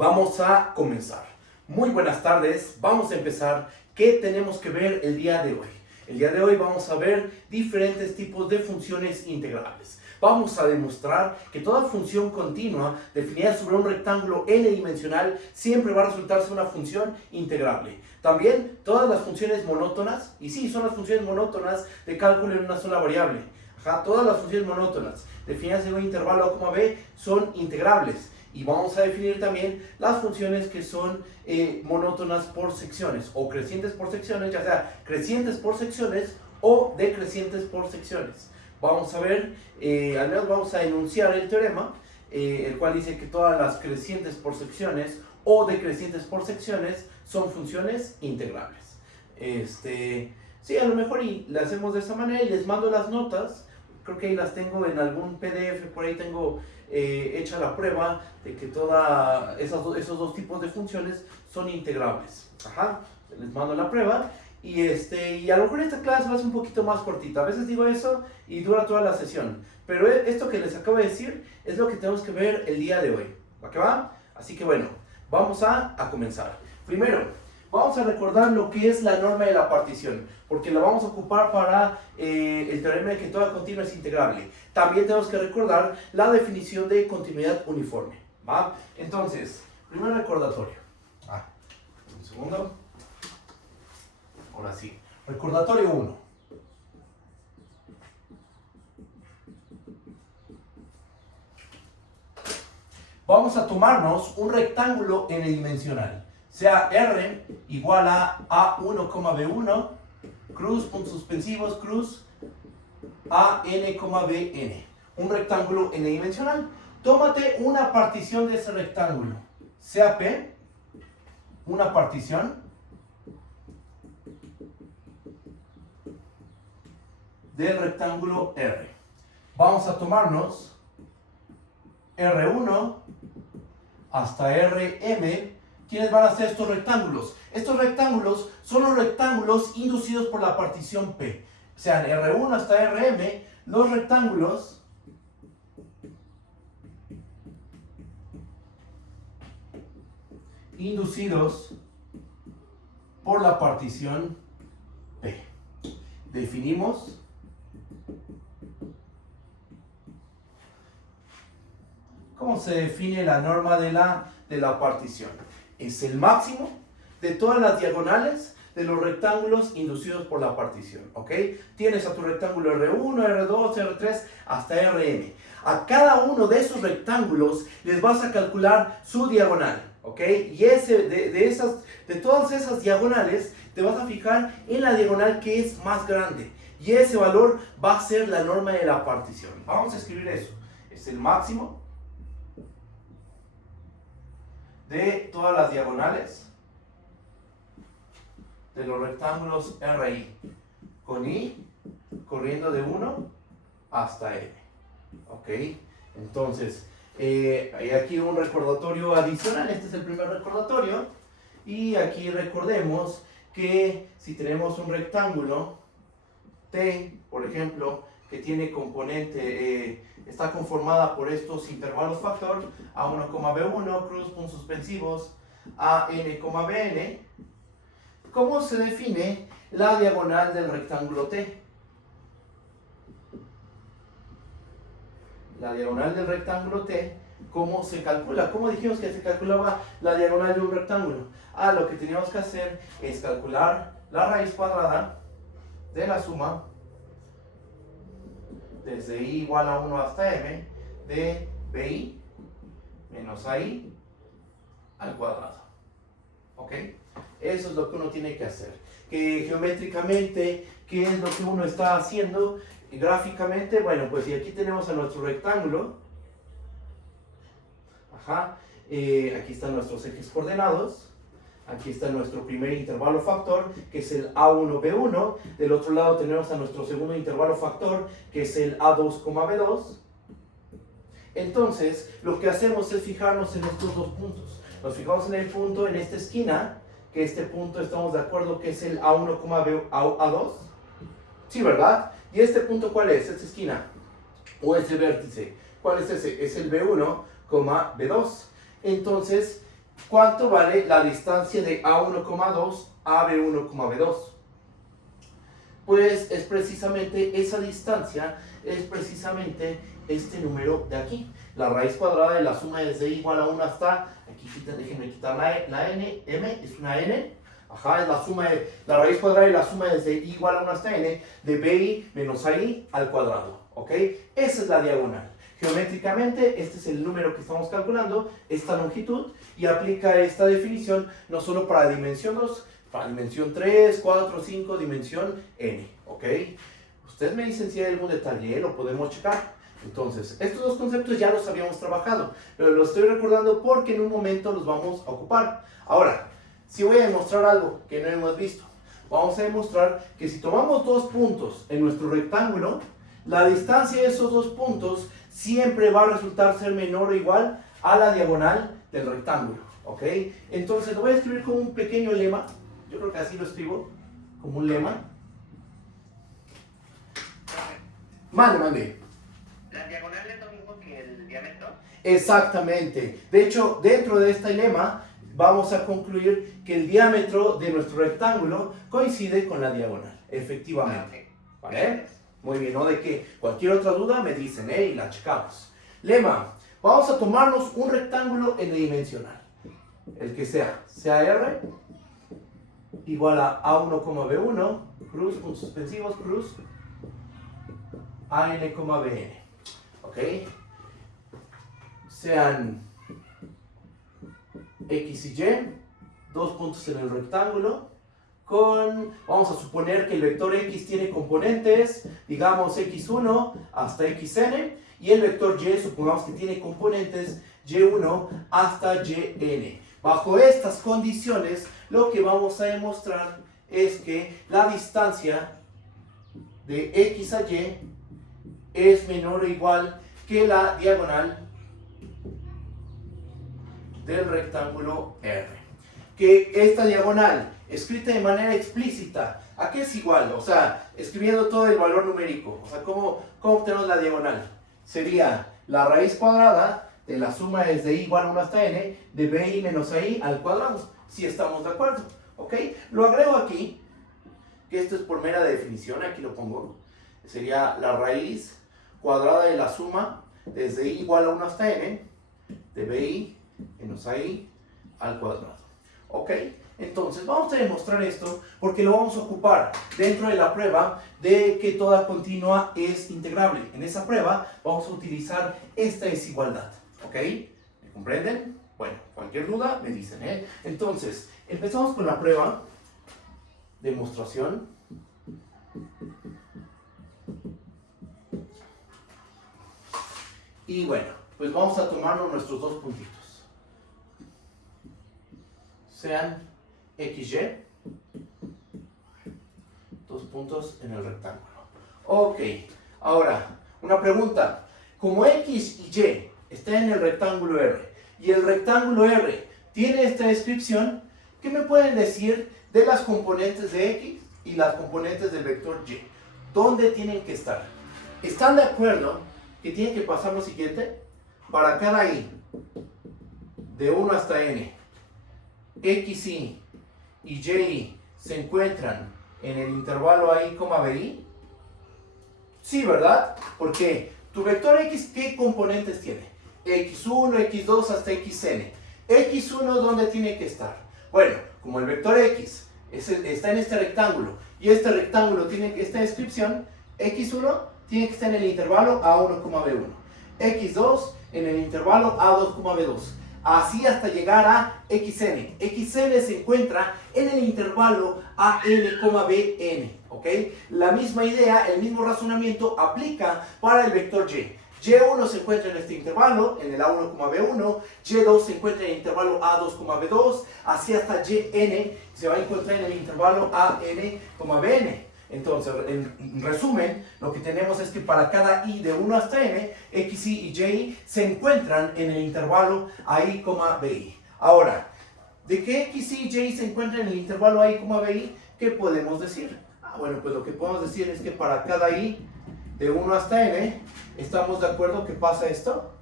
Vamos a comenzar. Muy buenas tardes, vamos a empezar. ¿Qué tenemos que ver el día de hoy? El día de hoy vamos a ver diferentes tipos de funciones integrales. Vamos a demostrar que toda función continua definida sobre un rectángulo n-dimensional siempre va a resultarse una función integrable. También todas las funciones monótonas, y sí, son las funciones monótonas de cálculo en una sola variable. Todas las funciones monótonas definidas en un intervalo a, b son integrables. Y vamos a definir también las funciones que son monótonas por secciones o crecientes por secciones, ya sea crecientes por secciones o decrecientes por secciones. Vamos a ver, al menos vamos a enunciar el teorema, el cual dice que todas las crecientes por secciones o decrecientes por secciones son funciones integrables. Sí, a lo mejor y lo hacemos de esa manera y les mando las notas. Creo que ahí las tengo en algún PDF, por ahí tengo hecha la prueba de que todos esos dos tipos de funciones son integrables. Les mando la prueba y a lo mejor esta clase va a ser un poquito más cortita. A veces digo eso y dura toda la sesión, pero esto que les acabo de decir es lo que tenemos que ver el día de hoy. ¿Va que va? Así que bueno, vamos a comenzar. Primero, vamos a recordar lo que es la norma de la partición, porque la vamos a ocupar para el teorema de que toda continua es integrable. También tenemos que recordar la definición de continuidad uniforme. ¿Va? Entonces, primer recordatorio. Un segundo. Ahora sí. Recordatorio 1. Vamos a tomarnos un rectángulo n-dimensional. Sea R igual a A1, cruz, puntos suspensivos, cruz, AN, BN. Un rectángulo n-dimensional. Tómate una partición de ese rectángulo. Sea P, una partición del rectángulo R. Vamos a tomarnos R1 hasta RM. ¿Quiénes van a ser estos rectángulos? Estos rectángulos son los rectángulos inducidos por la partición P. Sean R1 hasta RM, los rectángulos inducidos por la partición P. Definimos cómo se define la norma de la partición. Es el máximo de todas las diagonales de los rectángulos inducidos por la partición, ¿ok? Tienes a tu rectángulo R1, R2, R3 hasta RM. A cada uno de esos rectángulos les vas a calcular su diagonal, ¿ok? Y de todas esas diagonales te vas a fijar en la diagonal que es más grande. Y ese valor va a ser la norma de la partición. Vamos a escribir eso. Es el máximo de todas las diagonales de los rectángulos RI, con I corriendo de 1 hasta N. ¿Ok? Entonces, hay aquí un recordatorio adicional. Este es el primer recordatorio. Y aquí recordemos que si tenemos un rectángulo T, por ejemplo, que tiene componente, está conformada por estos intervalos factor, A1, B1, cruz, puntos suspensivos, AN, BN. ¿Cómo se define la diagonal del rectángulo T? La diagonal del rectángulo T, ¿cómo se calcula? ¿Cómo dijimos que se calculaba la diagonal de un rectángulo? Lo que teníamos que hacer es calcular la raíz cuadrada de la suma desde I igual a 1 hasta M de BI menos AI al cuadrado. ¿Ok? Eso es lo que uno tiene que hacer. Que geométricamente, ¿qué es lo que uno está haciendo? Y gráficamente, bueno, pues y aquí tenemos a nuestro rectángulo. Aquí están nuestros ejes coordenados. Aquí está nuestro primer intervalo factor, que es el A1, B1. Del otro lado tenemos a nuestro segundo intervalo factor, que es el A2, B2. Entonces, lo que hacemos es fijarnos en estos dos puntos. Nos fijamos en el punto en esta esquina, que este punto estamos de acuerdo que es el A1, A2. Sí, ¿verdad? ¿Y este punto cuál es? Esta esquina. O ese vértice. ¿Cuál es ese? Es el B1, B2. Entonces, ¿cuánto vale la distancia de A1,2 a B1,B2? Pues es precisamente esa distancia, es precisamente este número de aquí. La raíz cuadrada de la suma desde igual a 1 hasta, aquí déjenme quitar la n, m es una n. Ajá, es la suma de la raíz cuadrada de la suma desde igual a 1 hasta n de bi menos ai al cuadrado. ¿Ok? Esa es la diagonal. Geométricamente, este es el número que estamos calculando, esta longitud, y aplica esta definición no solo para dimensión 2, para dimensión 3, 4, 5, dimensión n. ¿Ok? Ustedes me dicen si hay algún detalle, lo podemos checar. Entonces, estos dos conceptos ya los habíamos trabajado, pero los estoy recordando porque en un momento los vamos a ocupar. Ahora, si voy a demostrar algo que no hemos visto, vamos a demostrar que si tomamos dos puntos en nuestro rectángulo, la distancia de esos dos puntos siempre va a resultar ser menor o igual a la diagonal del rectángulo. ¿Ok? Entonces lo voy a escribir como un pequeño lema. Yo creo que así lo escribo, como un lema. Mande. ¿La diagonal es lo mismo que el diámetro? Exactamente. De hecho, dentro de este lema vamos a concluir que el diámetro de nuestro rectángulo coincide con la diagonal, efectivamente. ¿Vale? Muy bien, ¿no? De que cualquier otra duda me dicen, y la checamos. Lema, vamos a tomarnos un rectángulo n-dimensional, el que sea R igual a A1,B1, cruz, puntos suspensivos, cruz, AN,BN. ¿Ok? Sean X y Y, dos puntos en el rectángulo, vamos a suponer que el vector X tiene componentes, digamos X1 hasta Xn, y el vector Y, supongamos que tiene componentes Y1 hasta Yn. Bajo estas condiciones, lo que vamos a demostrar es que la distancia de X a Y es menor o igual que la diagonal del rectángulo R. Que esta diagonal, escrita de manera explícita, ¿a qué es igual? O sea, escribiendo todo el valor numérico. O sea, ¿cómo obtenemos la diagonal? Sería la raíz cuadrada de la suma desde i igual a 1 hasta n de bi menos ai al cuadrado. Si estamos de acuerdo. ¿Ok? Lo agrego aquí, que esto es por mera definición, aquí lo pongo. Sería la raíz cuadrada de la suma desde i igual a 1 hasta n de bi menos ai al cuadrado. ¿Ok? Entonces vamos a demostrar esto porque lo vamos a ocupar dentro de la prueba de que toda continua es integrable. En esa prueba vamos a utilizar esta desigualdad. ¿Ok? ¿Me comprenden? Bueno, cualquier duda me dicen, Entonces, empezamos con la prueba. Demostración. Y bueno, pues vamos a tomarnos nuestros dos puntitos. Sean XY, dos puntos en el rectángulo. Ok, ahora, una pregunta. Como X y Y están en el rectángulo R, y el rectángulo R tiene esta descripción, ¿qué me pueden decir de las componentes de X y las componentes del vector Y? ¿Dónde tienen que estar? ¿Están de acuerdo que tiene que pasar lo siguiente? Para cada i de 1 hasta n, xi y yi se encuentran en el intervalo ai, bi. Sí, ¿verdad? Porque tu vector x, ¿qué componentes tiene? x1, x2 hasta xn. x1, ¿dónde tiene que estar? Bueno, como el vector x está en este rectángulo y este rectángulo tiene esta descripción, x1 tiene que estar en el intervalo a1,b1, x2 en el intervalo a2,b2, así hasta llegar a xn. xn se encuentra en el intervalo an,bn, ¿ok? La misma idea, el mismo razonamiento aplica para el vector y. y1 se encuentra en este intervalo, en el a1,b1, y2 se encuentra en el intervalo a2,b2, así hasta yn se va a encontrar en el intervalo an,bn. Entonces, en resumen, lo que tenemos es que para cada i de 1 hasta n, xi y yi se encuentran en el intervalo ai, bi. Ahora, de que xi y yi se encuentran en el intervalo ai, bi, ¿qué podemos decir? Bueno, pues lo que podemos decir es que para cada i de 1 hasta n, ¿estamos de acuerdo que pasa esto?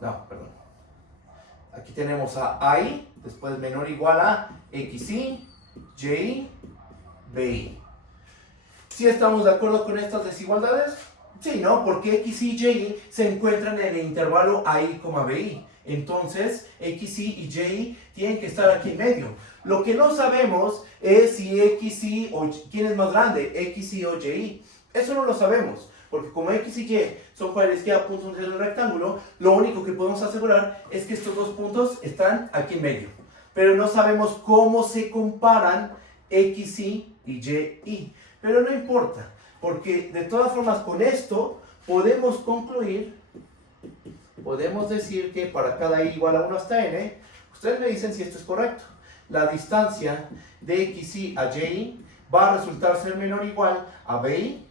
No, perdón. Aquí tenemos a I, después menor o igual a XI, YI, BI. ¿Sí estamos de acuerdo con estas desigualdades? Sí, ¿no? Porque X, Y y Y se encuentran en el intervalo AI, BI. Entonces, X, Y y Y tienen que estar aquí en medio. Lo que no sabemos es si X, Y o quién es más grande, X, Y o Y. Eso no lo sabemos, porque como X y Y son para la izquierda puntos del rectángulo, lo único que podemos asegurar es que estos dos puntos están aquí en medio. Pero no sabemos cómo se comparan X, Y y Y. Pero no importa, porque de todas formas con esto podemos concluir, podemos decir que para cada I igual a 1 hasta N, ustedes me dicen si esto es correcto. La distancia de XY a YI va a resultar ser menor o igual a BI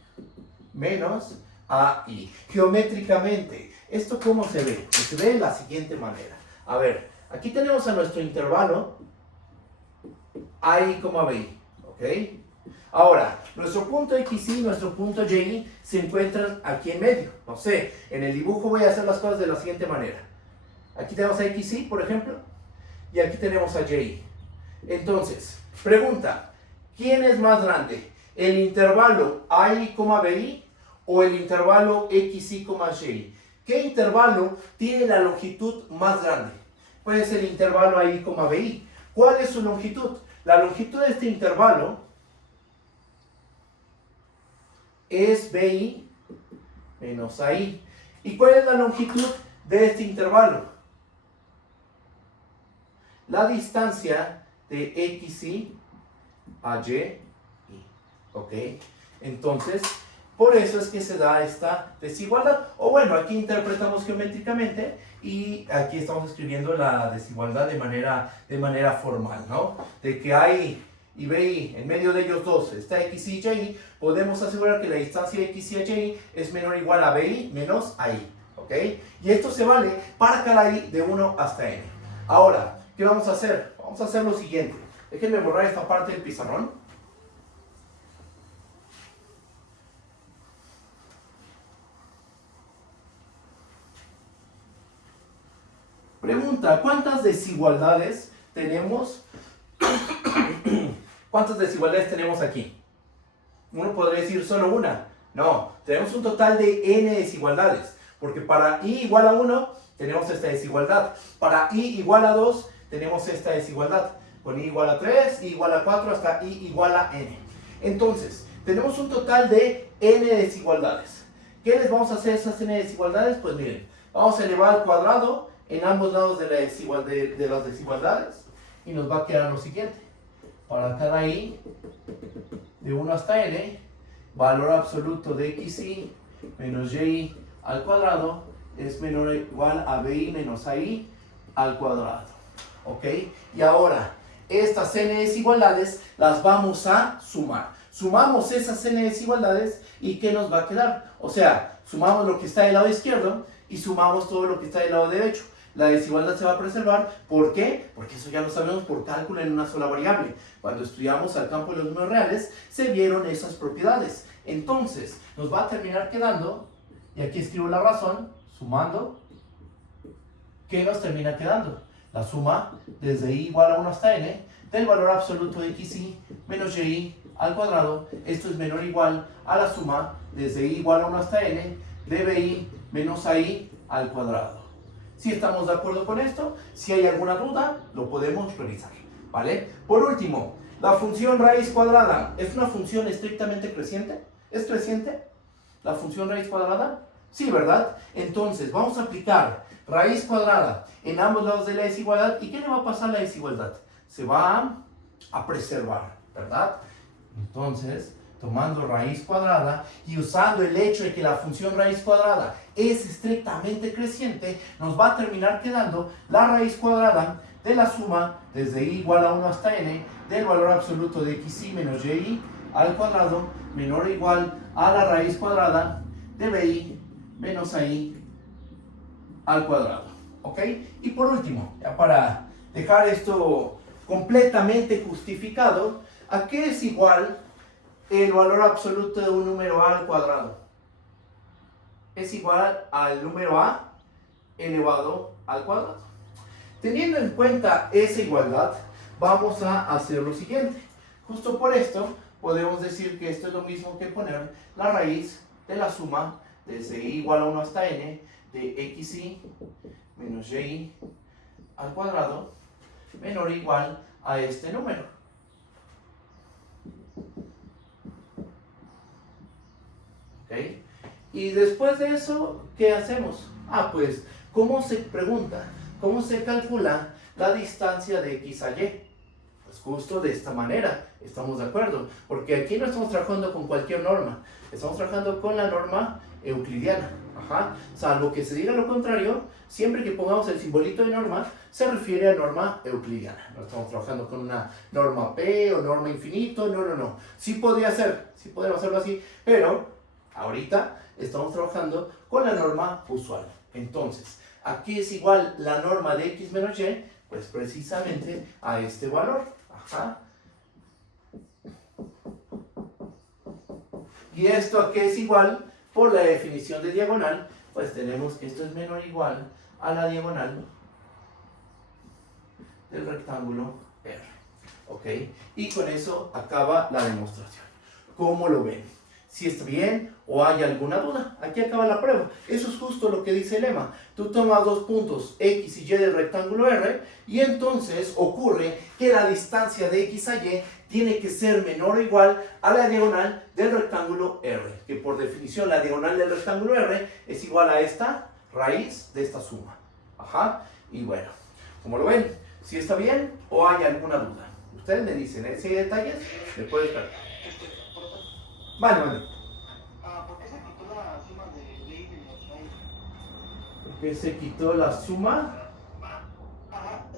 menos AI. Geométricamente, ¿esto cómo se ve? Pues se ve de la siguiente manera. A ver, aquí tenemos a nuestro intervalo AI, BI, ¿ok? Ahora, nuestro punto XY y nuestro punto YI se encuentran aquí en medio. No sé, en el dibujo voy a hacer las cosas de la siguiente manera. Aquí tenemos a XY, por ejemplo, y aquí tenemos a YI. Entonces, pregunta, ¿quién es más grande? ¿El intervalo AI, BI o el intervalo XY, YI? ¿Qué intervalo tiene la longitud más grande? Pues el intervalo AI, BI. ¿Cuál es su longitud? La longitud de este intervalo es BI menos AI. ¿Y cuál es la longitud de este intervalo? La distancia de XY a YI. ¿Ok? Entonces, por eso es que se da esta desigualdad. O bueno, aquí interpretamos geométricamente y aquí estamos escribiendo la desigualdad de manera formal, ¿no? De que hay y BI, en medio de ellos dos está X y Y, podemos asegurar que la distancia de X y Y es menor o igual a BI menos AI, ¿ok? Y esto se vale para cada I de 1 hasta N. Ahora, ¿qué vamos a hacer? Vamos a hacer lo siguiente. Déjenme borrar esta parte del pizarrón. Pregunta, ¿cuántas desigualdades tenemos? ¿Cuántas desigualdades tenemos aquí? Uno podría decir solo una. No, tenemos un total de n desigualdades. Porque para i igual a 1 tenemos esta desigualdad. Para i igual a 2 tenemos esta desigualdad. Con i igual a 3, i igual a 4 hasta i igual a n. Entonces, tenemos un total de n desigualdades. ¿Qué les vamos a hacer a esas n desigualdades? Pues miren, vamos a elevar al cuadrado en ambos lados de las desigualdades. Y nos va a quedar lo siguiente. Para cada i de 1 hasta n, valor absoluto de xy menos yi al cuadrado es menor o igual a bi menos ai al cuadrado. ¿Ok? Y ahora, estas n desigualdades las vamos a sumar. Sumamos esas n desigualdades y ¿qué nos va a quedar? O sea, sumamos lo que está del lado izquierdo y sumamos todo lo que está del lado derecho. La desigualdad se va a preservar. ¿Por qué? Porque eso ya lo sabemos por cálculo en una sola variable. Cuando estudiamos al campo de los números reales, se vieron esas propiedades. Entonces, nos va a terminar quedando, y aquí escribo la razón, sumando, ¿qué nos termina quedando? La suma desde i igual a 1 hasta n del valor absoluto de xy menos yi al cuadrado. Esto es menor o igual a la suma desde i igual a 1 hasta n de bi menos ai al cuadrado. Si estamos de acuerdo con esto, si hay alguna duda, lo podemos revisar, ¿vale? Por último, la función raíz cuadrada, ¿es una función estrictamente creciente? ¿Es creciente la función raíz cuadrada? Sí, ¿verdad? Entonces, vamos a aplicar raíz cuadrada en ambos lados de la desigualdad. ¿Y qué le va a pasar a la desigualdad? Se va a preservar, ¿verdad? Entonces, tomando raíz cuadrada y usando el hecho de que la función raíz cuadrada es estrictamente creciente, nos va a terminar quedando la raíz cuadrada de la suma desde i igual a 1 hasta n del valor absoluto de xy menos yi al cuadrado menor o igual a la raíz cuadrada de bi menos ai al cuadrado. ¿Ok? Y por último, ya para dejar esto completamente justificado, ¿a qué es igual el valor absoluto de un número a al cuadrado? Es igual al número a elevado al cuadrado. Teniendo en cuenta esa igualdad, vamos a hacer lo siguiente. Justo por esto, podemos decir que esto es lo mismo que poner la raíz de la suma desde i igual a 1 hasta n de xi menos yi al cuadrado menor o igual a este número. ¿Ok? Y después de eso, ¿qué hacemos? Pues, ¿cómo se pregunta? ¿Cómo se calcula la distancia de x a y? Pues justo de esta manera, estamos de acuerdo, porque aquí no estamos trabajando con cualquier norma, estamos trabajando con la norma euclidiana. Salvo que se diga lo contrario, siempre que pongamos el simbolito de norma, se refiere a norma euclidiana. No estamos trabajando con una norma P o norma infinito, no. Sí podría ser, sí podríamos hacerlo así, pero ahorita estamos trabajando con la norma usual. Entonces, aquí es igual la norma de x menos y, pues precisamente a este valor. ¿Y esto a qué es igual? Por la definición de diagonal, pues tenemos que esto es menor o igual a la diagonal del rectángulo R. ¿Ok? Y con eso acaba la demostración. ¿Cómo lo ven? Si está bien o hay alguna duda. Aquí acaba la prueba. Eso es justo lo que dice el lema. Tú tomas dos puntos X y Y del rectángulo R y entonces ocurre que la distancia de X a Y tiene que ser menor o igual a la diagonal del rectángulo R. Que por definición la diagonal del rectángulo R es igual a esta raíz de esta suma. Y bueno, como lo ven, si está bien o hay alguna duda. Ustedes me dicen, si hay detalles, me pueden esperar. Vale. ¿Por qué se quitó la suma de y menos y? ¿Por qué se quitó la suma?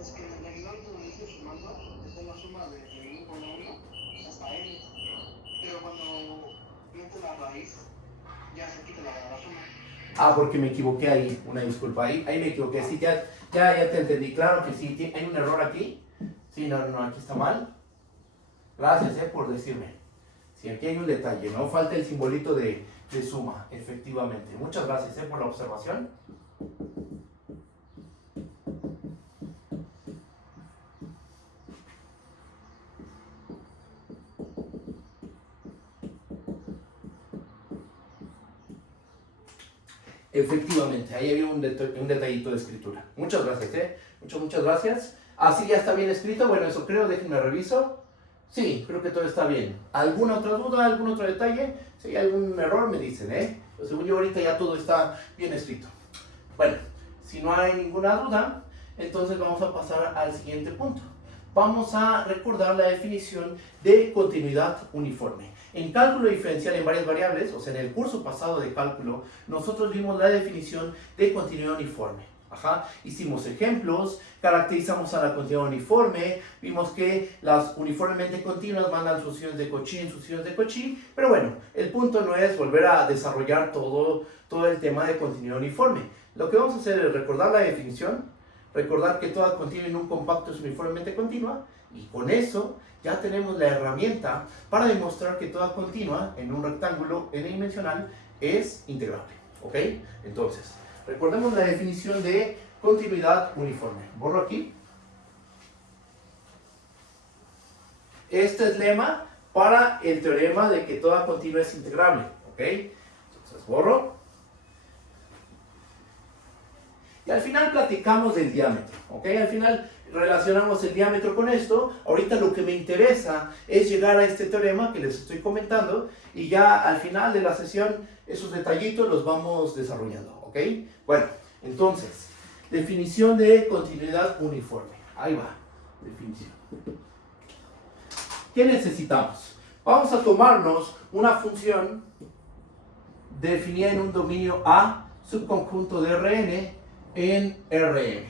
Es que en el renglón donde dice sumando, está la suma de 1 con 1 hasta n. Pero cuando mete la raíz, ya se quita la suma. Porque me equivoqué ahí, una disculpa, ahí me equivoqué, sí, ya te entendí, claro que sí, hay un error aquí, sí, no, aquí está mal, gracias por decirme. Sí, aquí hay un detalle, no falta el simbolito de suma, efectivamente. Muchas gracias por la observación. Efectivamente, ahí había un detallito de escritura. Muchas gracias, muchas gracias. Así ya está bien escrito, bueno, eso creo, déjenme reviso. Sí, creo que todo está bien. ¿Alguna otra duda, algún otro detalle? Si hay algún error me dicen, Pues según yo ahorita ya todo está bien escrito. Bueno, si no hay ninguna duda, entonces vamos a pasar al siguiente punto. Vamos a recordar la definición de continuidad uniforme. En cálculo diferencial en varias variables, o sea, en el curso pasado de cálculo, nosotros vimos la definición de continuidad uniforme. Hicimos ejemplos, caracterizamos a la continuidad uniforme, vimos que las uniformemente continuas mandan sucesiones de Cauchy en sucesiones de Cauchy, pero bueno, el punto no es volver a desarrollar todo el tema de continuidad uniforme. Lo que vamos a hacer es recordar la definición, recordar que toda continua en un compacto es uniformemente continua, y con eso ya tenemos la herramienta para demostrar que toda continua en un rectángulo n-dimensional es integrable. ¿Ok? Entonces, recordemos la definición de continuidad uniforme. Borro aquí. Este es lema para el teorema de que toda continua es integrable. ¿Ok? Entonces, borro. Y al final platicamos del diámetro. ¿Ok? Al final relacionamos el diámetro con esto. Ahorita lo que me interesa es llegar a este teorema que les estoy comentando. Y ya al final de la sesión, esos detallitos los vamos desarrollando. ¿Ok? Bueno, entonces, definición de continuidad uniforme. Ahí va, definición. ¿Qué necesitamos? Vamos a tomarnos una función definida en un dominio A, subconjunto de Rn en Rm.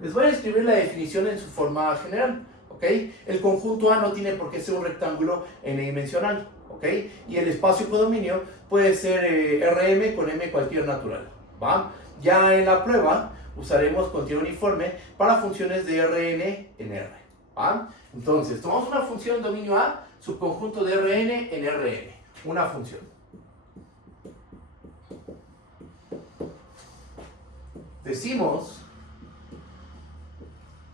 Les voy a escribir la definición en su forma general. ¿Ok? El conjunto A no tiene por qué ser un rectángulo n-dimensional. ¿Ok? Y el espacio codominio puede ser Rm con m cualquier natural. ¿Va? Ya en la prueba usaremos continuidad uniforme para funciones de Rn en R. ¿Va? Entonces, tomamos una función dominio A, subconjunto de Rn en Rm. Una función. Decimos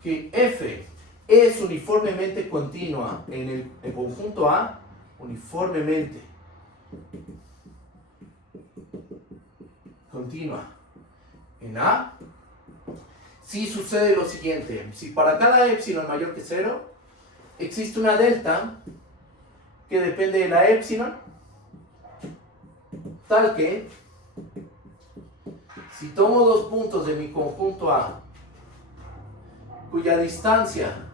que f es uniformemente continua en el conjunto A, uniformemente continua en A, si sucede lo siguiente: si para cada epsilon mayor que 0 existe una delta que depende de la epsilon, tal que si tomo dos puntos de mi conjunto A cuya distancia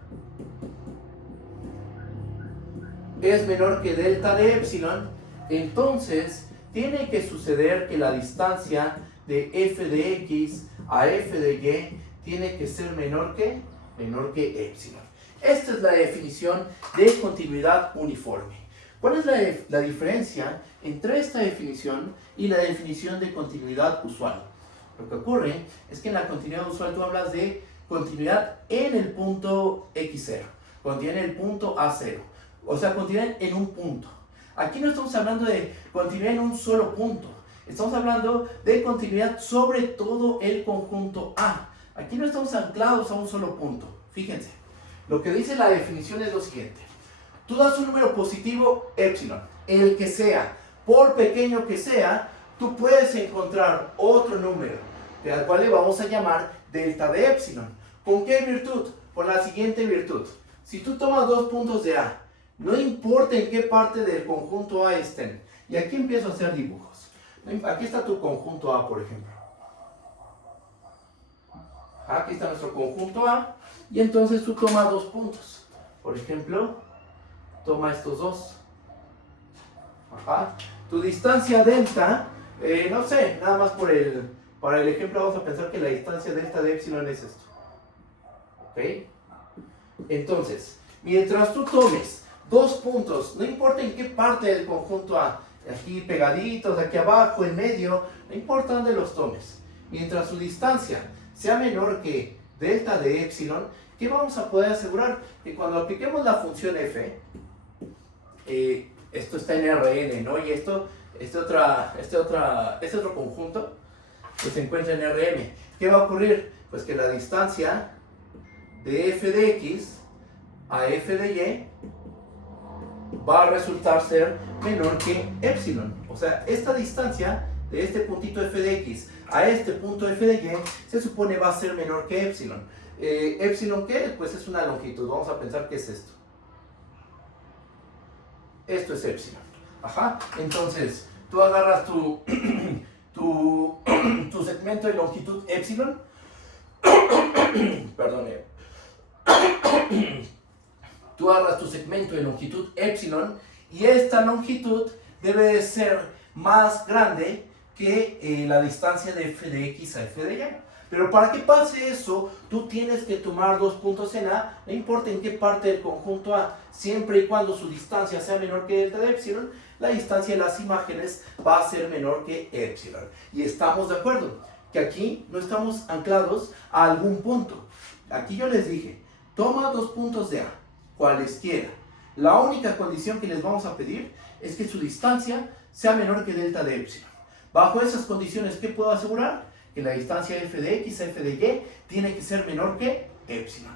es menor que delta de epsilon, entonces tiene que suceder que la distancia de f de x a f de y tiene que ser menor que epsilon. Esta es la definición de continuidad uniforme. ¿Cuál es la diferencia entre esta definición y la definición de continuidad usual? Lo que ocurre es que en la continuidad usual tú hablas de continuidad en el punto x0, continuidad en el punto a0, o sea, continuidad en un punto. Aquí no estamos hablando de continuidad en un solo punto, estamos hablando de continuidad sobre todo el conjunto A. Aquí no estamos anclados a un solo punto. Fíjense, lo que dice la definición es lo siguiente: tú das un número positivo epsilon, el que sea, por pequeño que sea, tú puedes encontrar otro número, al cual le vamos a llamar delta de epsilon. ¿Con qué virtud? Con la siguiente virtud: si tú tomas dos puntos de A, no importa en qué parte del conjunto A estén, y aquí empiezo a hacer dibujos. Aquí está tu conjunto A, por ejemplo. Aquí está nuestro conjunto A, y entonces tú tomas dos puntos. Por ejemplo, toma estos dos. Ajá. Tu distancia delta, no sé, nada más para el ejemplo vamos a pensar que la distancia delta de epsilon es esto. ¿Ok? Entonces, mientras tú tomes dos puntos, no importa en qué parte del conjunto A, aquí pegaditos, aquí abajo, en medio, no importa dónde los tomes, mientras su distancia sea menor que delta de epsilon, ¿qué vamos a poder asegurar? Que cuando apliquemos la función f, esto está en Rn, ¿no? Y este otro conjunto que se encuentra en Rm. ¿Qué va a ocurrir? Pues que la distancia de f de x a f de y va a resultar ser menor que epsilon. O sea, esta distancia de este puntito f de x a este punto f de y se supone va a ser menor que epsilon. ¿Epsilon qué? Pues es una longitud. Vamos a pensar que es esto. Esto es epsilon. Ajá. Entonces, tú agarras tu segmento de longitud epsilon. Perdone. Tú agarras tu segmento de longitud epsilon y esta longitud debe de ser más grande que la distancia de f de x a f de y. Pero para que pase eso, tú tienes que tomar dos puntos en A, no importa en qué parte del conjunto A, siempre y cuando su distancia sea menor que delta de epsilon, la distancia de las imágenes va a ser menor que epsilon. Y estamos de acuerdo que aquí no estamos anclados a algún punto. Aquí yo les dije, toma dos puntos de A, cualesquiera. La única condición que les vamos a pedir es que su distancia sea menor que delta de epsilon. Bajo esas condiciones, ¿qué puedo asegurar? Que la distancia f de x a f de y tiene que ser menor que epsilon.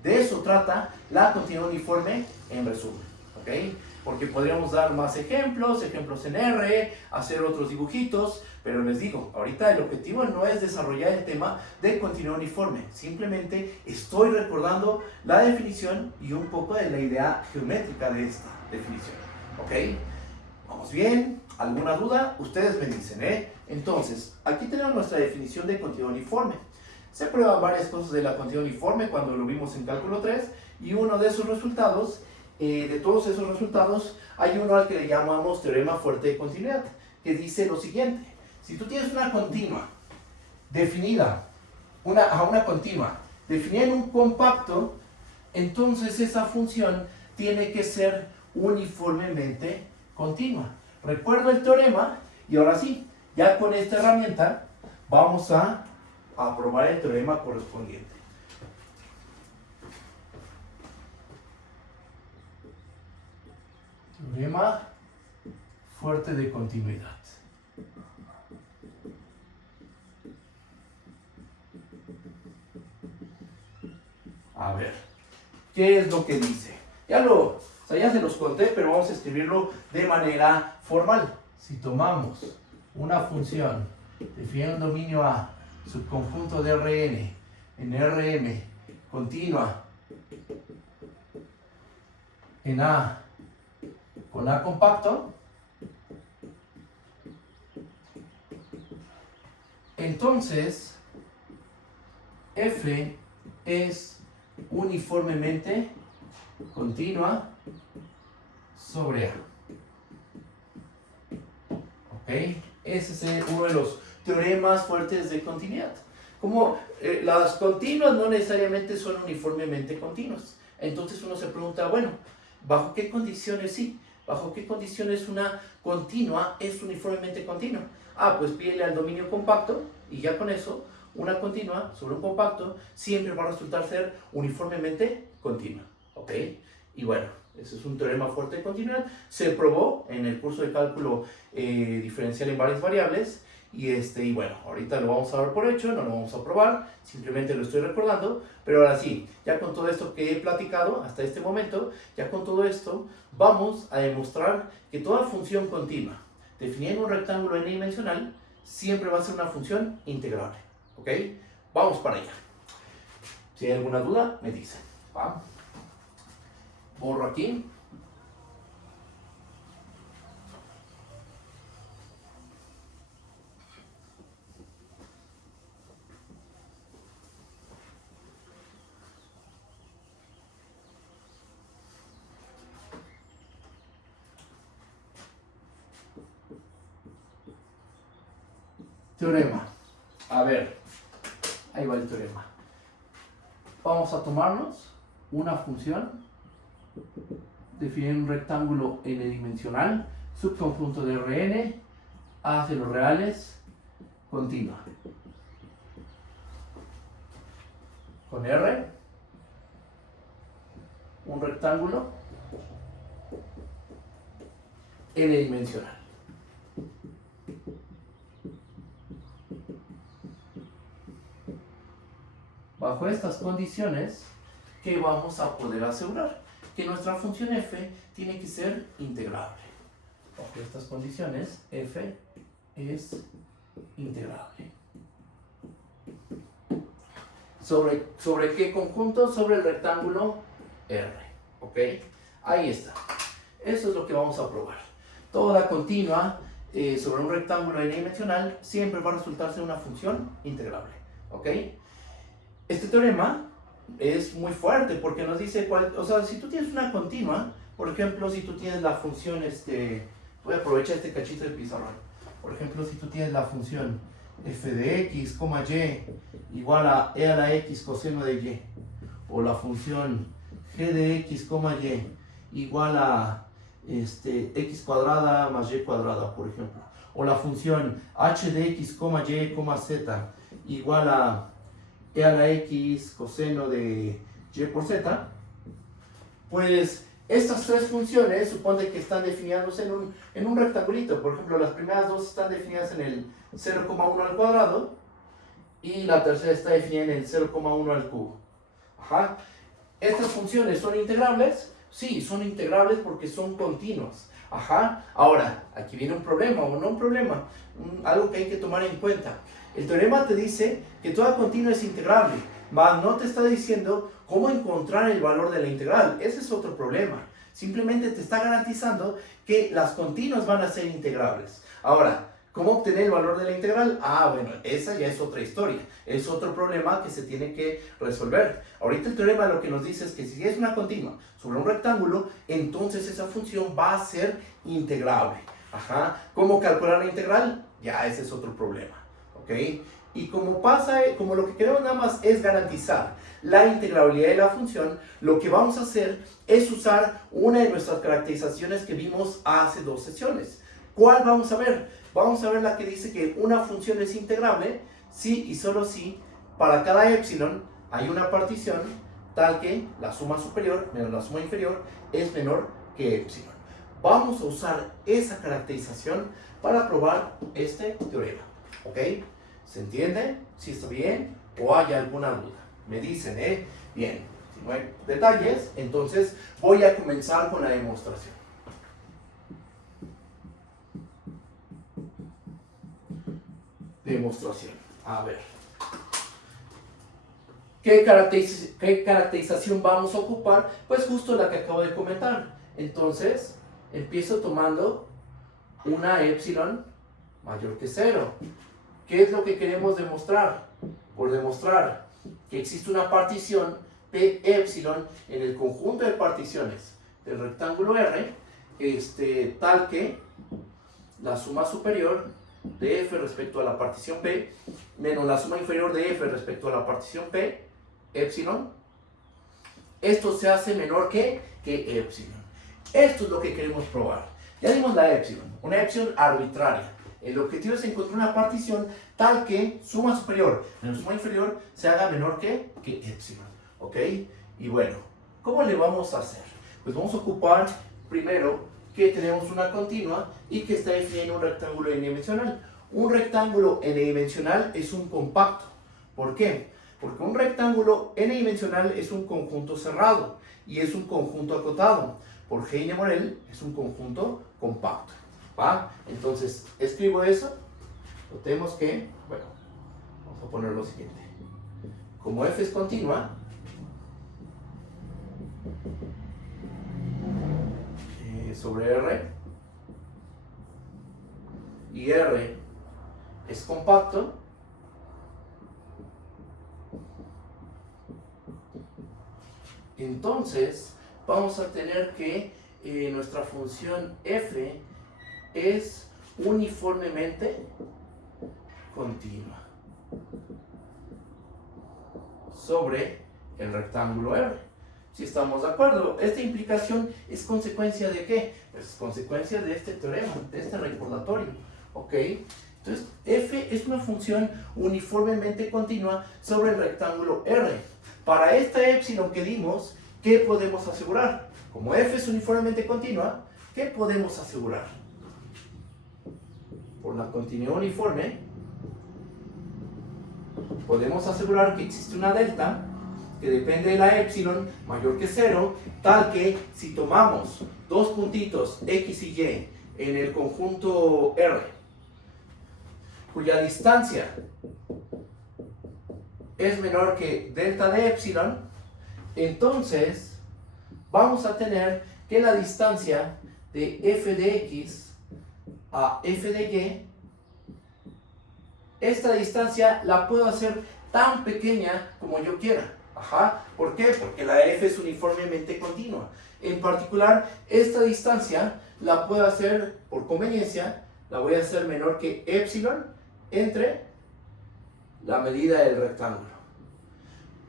De eso trata la continuidad uniforme en resumen, ¿ok? Porque podríamos dar más ejemplos en R, hacer otros dibujitos, pero les digo, ahorita el objetivo no es desarrollar el tema de continuidad uniforme, simplemente estoy recordando la definición y un poco de la idea geométrica de esta definición, ¿ok? ¿Vamos bien? ¿Alguna duda? Ustedes me dicen, ¿eh? Entonces, aquí tenemos nuestra definición de continuidad uniforme. Se prueban varias cosas de la continuidad uniforme cuando lo vimos en cálculo 3, y uno de esos resultados, de todos esos resultados, hay uno al que le llamamos teorema fuerte de continuidad, que dice lo siguiente: si tú tienes una continua definida, una continua definida en un compacto, entonces esa función tiene que ser uniformemente continua. Recuerdo el teorema y ahora sí, ya con esta herramienta vamos a probar el teorema correspondiente. Teorema fuerte de continuidad. A ver, ¿qué es lo que dice? Ya se los conté, pero vamos a escribirlo de manera formal. Si tomamos una función, define un dominio A, subconjunto de Rn, en Rm, continua, en A, con A compacto, entonces F es uniformemente continua sobre A. ¿Ok? Ese es uno de los teoremas fuertes de continuidad. Como las continuas no necesariamente son uniformemente continuas. Entonces uno se pregunta, bueno, ¿bajo qué condiciones sí? ¿Bajo qué condiciones una continua es uniformemente continua? Ah, pues pídele al dominio compacto y ya con eso una continua sobre un compacto siempre va a resultar ser uniformemente continua. ¿Ok? Y bueno, ese es un teorema fuerte de continuidad. Se probó en el curso de cálculo diferencial en varias variables. Y bueno, ahorita lo vamos a dar por hecho, no lo vamos a probar, simplemente lo estoy recordando. Pero ahora sí, ya con todo esto que he platicado hasta este momento, ya con todo esto, vamos a demostrar que toda función continua definida en un rectángulo n-dimensional siempre va a ser una función integrable. ¿Ok? Vamos para allá. Si hay alguna duda, me dicen. ¿Va? Borro aquí. Teorema. A ver, ahí va el teorema. Vamos a tomarnos una función definida en un rectángulo n-dimensional, subconjunto de Rn, A hacia los reales, continua. Con R, un rectángulo n-dimensional. Bajo estas condiciones, ¿qué vamos a poder asegurar? Que nuestra función f tiene que ser integrable. Bajo estas condiciones, f es integrable. ¿Sobre qué conjunto? Sobre el rectángulo R. ¿Ok? Ahí está. Eso es lo que vamos a probar. Toda continua sobre un rectángulo n-dimensional siempre va a resultar ser una función integrable. ¿Ok? Este teorema es muy fuerte porque nos dice, o sea, si tú tienes una continua, por ejemplo, si tú tienes la función, voy a aprovechar este cachito de pizarrón. Por ejemplo, si tú tienes la función f de x, y igual a e a la x coseno de y, o la función g de x, y igual a x cuadrada más y cuadrada, por ejemplo, o la función h de x, y, z, igual a e a la x coseno de y por z, pues estas tres funciones supone que están definidas en un rectangulito. Por ejemplo, las primeras dos están definidas en el 0,1 al cuadrado y la tercera está definida en el 0,1 al cubo. Ajá. ¿Estas funciones son integrables? Sí, son integrables porque son continuas. Ajá. Ahora, aquí viene un problema, o no un problema, algo que hay que tomar en cuenta. El teorema te dice que toda continua es integrable, mas no te está diciendo cómo encontrar el valor de la integral. Ese es otro problema. Simplemente te está garantizando que las continuas van a ser integrables. Ahora, ¿cómo obtener el valor de la integral? Ah, bueno, esa ya es otra historia. Es otro problema que se tiene que resolver. Ahorita el teorema lo que nos dice es que si es una continua sobre un rectángulo, entonces esa función va a ser integrable. Ajá. ¿Cómo calcular la integral? Ya ese es otro problema. ¿Ok? Y como lo que queremos nada más es garantizar la integrabilidad de la función, lo que vamos a hacer es usar una de nuestras caracterizaciones que vimos hace 2 sesiones. ¿Cuál vamos a ver? Vamos a ver la que dice que una función es integrable si y solo si para cada épsilon hay una partición tal que la suma superior menos la suma inferior es menor que épsilon. Vamos a usar esa caracterización para probar este teorema. ¿Ok? ¿Se entiende? ¿Sí está bien? ¿O hay alguna duda? Me dicen, ¿eh? Bien. no hay detalles, entonces voy a comenzar con la demostración. Demostración. A ver. ¿Qué caracterización vamos a ocupar? Pues justo la que acabo de comentar. Entonces, empiezo tomando una epsilon mayor que 0. ¿Qué es lo que queremos demostrar? Por demostrar que existe una partición P epsilon en el conjunto de particiones del rectángulo R, tal que la suma superior de F respecto a la partición P menos la suma inferior de F respecto a la partición P, epsilon, esto se hace menor que epsilon. Esto es lo que queremos probar. Ya dimos la epsilon, una epsilon arbitraria. El objetivo es encontrar una partición tal que suma superior menos suma inferior se haga menor que epsilon. ¿Ok? Y bueno, ¿cómo le vamos a hacer? Pues vamos a ocupar primero que tenemos una continua y que está definida en un rectángulo n-dimensional. Un rectángulo n-dimensional es un compacto. ¿Por qué? Porque un rectángulo n-dimensional es un conjunto cerrado y es un conjunto acotado. Por Heine Borel es un conjunto compacto. ¿Va? Entonces, escribo eso. Notemos que, bueno, vamos a poner lo siguiente. Como F es continua, sobre R, y R es compacto, entonces vamos a tener que nuestra función F es uniformemente continua sobre el rectángulo R. Si estamos de acuerdo, esta implicación es consecuencia de ¿qué? Es consecuencia de este teorema, de este recordatorio. ¿Ok? Entonces, F es una función uniformemente continua sobre el rectángulo R. Para esta epsilon que dimos, ¿qué podemos asegurar? Como F es uniformemente continua, ¿qué podemos asegurar? Por la continuidad uniforme, podemos asegurar que existe una delta que depende de la epsilon mayor que 0, tal que si tomamos dos puntitos X y Y en el conjunto R, cuya distancia es menor que delta de epsilon, entonces vamos a tener que la distancia de f de x a f de y, esta distancia la puedo hacer tan pequeña como yo quiera. Ajá, ¿por qué? Porque la f es uniformemente continua. En particular, esta distancia la puedo hacer, por conveniencia, la voy a hacer menor que epsilon entre la medida del rectángulo.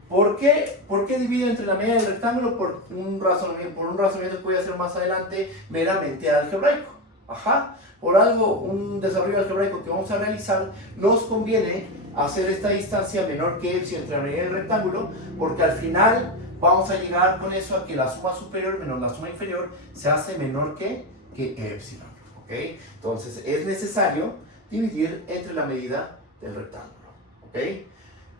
¿Por qué divido entre la medida del rectángulo? Por un razonamiento que voy a hacer más adelante, meramente algebraico. Ajá, por algo, un desarrollo algebraico que vamos a realizar, nos conviene hacer esta distancia menor que epsilon entre la medida del rectángulo, porque al final vamos a llegar con eso a que la suma superior menos la suma inferior se hace menor que epsilon. ¿Ok? Entonces es necesario dividir entre la medida del rectángulo. ¿Ok?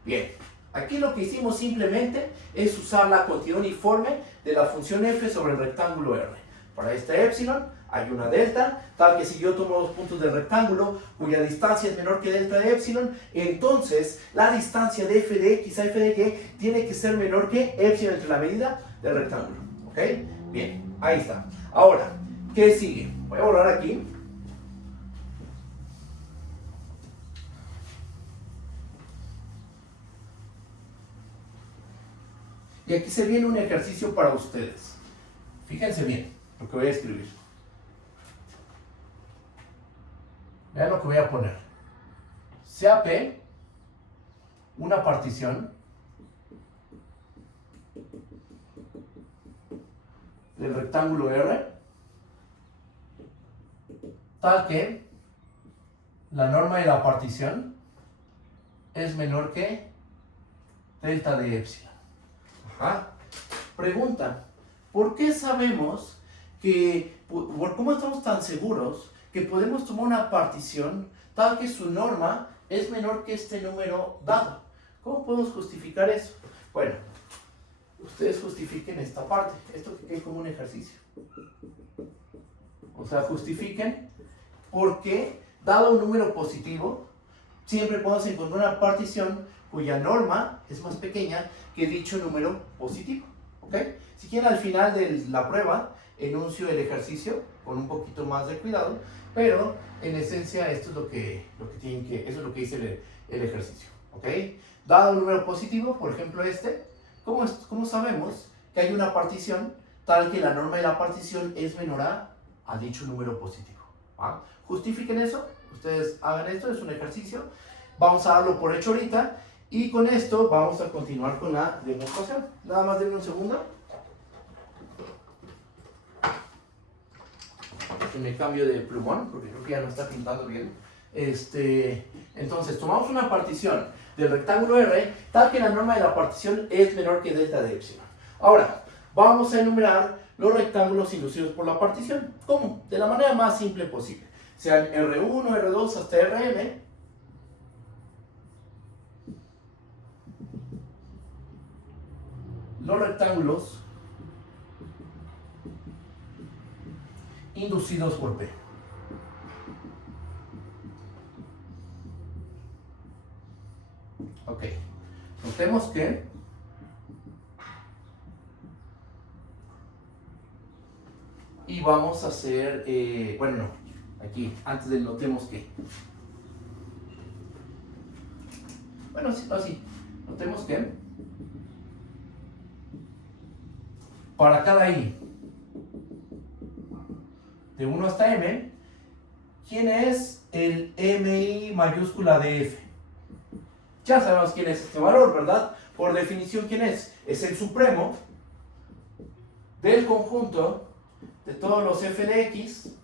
Bien, aquí lo que hicimos simplemente es usar la continuidad uniforme de la función f sobre el rectángulo R. Para esta epsilon hay una delta, tal que si yo tomo dos puntos del rectángulo cuya distancia es menor que delta de epsilon, entonces la distancia de f de x a f de y tiene que ser menor que epsilon entre la medida del rectángulo. ¿Ok? Bien, ahí está. Ahora, ¿qué sigue? Voy a borrar aquí. Y aquí se viene un ejercicio para ustedes. Fíjense bien lo que voy a escribir. Vean lo que voy a poner. Sea P una partición del rectángulo R tal que la norma de la partición es menor que delta de epsilon. Ajá. Pregunta, ¿por qué sabemos cómo estamos tan seguros que podemos tomar una partición tal que su norma es menor que este número dado? ¿Cómo podemos justificar eso? Bueno, ustedes justifiquen esta parte, esto que quede como un ejercicio. O sea, justifiquen por qué, dado un número positivo, siempre podemos encontrar una partición cuya norma es más pequeña que dicho número positivo. ¿Ok? Si quieren, al final de la prueba enuncio el ejercicio con un poquito más de cuidado, pero en esencia esto es lo que tienen que, eso es lo que dice el ejercicio. ¿Ok? Dado un número positivo, por ejemplo ¿cómo sabemos que hay una partición tal que la norma de la partición es menor a dicho número positivo? ¿Va? Justifiquen eso, ustedes hagan esto, es un ejercicio, vamos a darlo por hecho ahorita y con esto vamos a continuar con la demostración. Nada más denme un segundo. Me cambio de plumón porque creo que ya no está pintando bien. Entonces tomamos una partición del rectángulo R tal que la norma de la partición es menor que delta de epsilon. Ahora, vamos a enumerar los rectángulos inducidos por la partición. ¿Cómo? De la manera más simple posible. Sean R1, R2 hasta Rm. Los rectángulos inducidos por P. Ok. Notemos que y vamos a hacer, bueno, no, aquí, antes del notemos que. Bueno, sí, así. Notemos que para cada I de 1 hasta M, ¿quién es el MI mayúscula de F? Ya sabemos quién es este valor, ¿verdad? Por definición, ¿quién es? Es el supremo del conjunto de todos los f de x,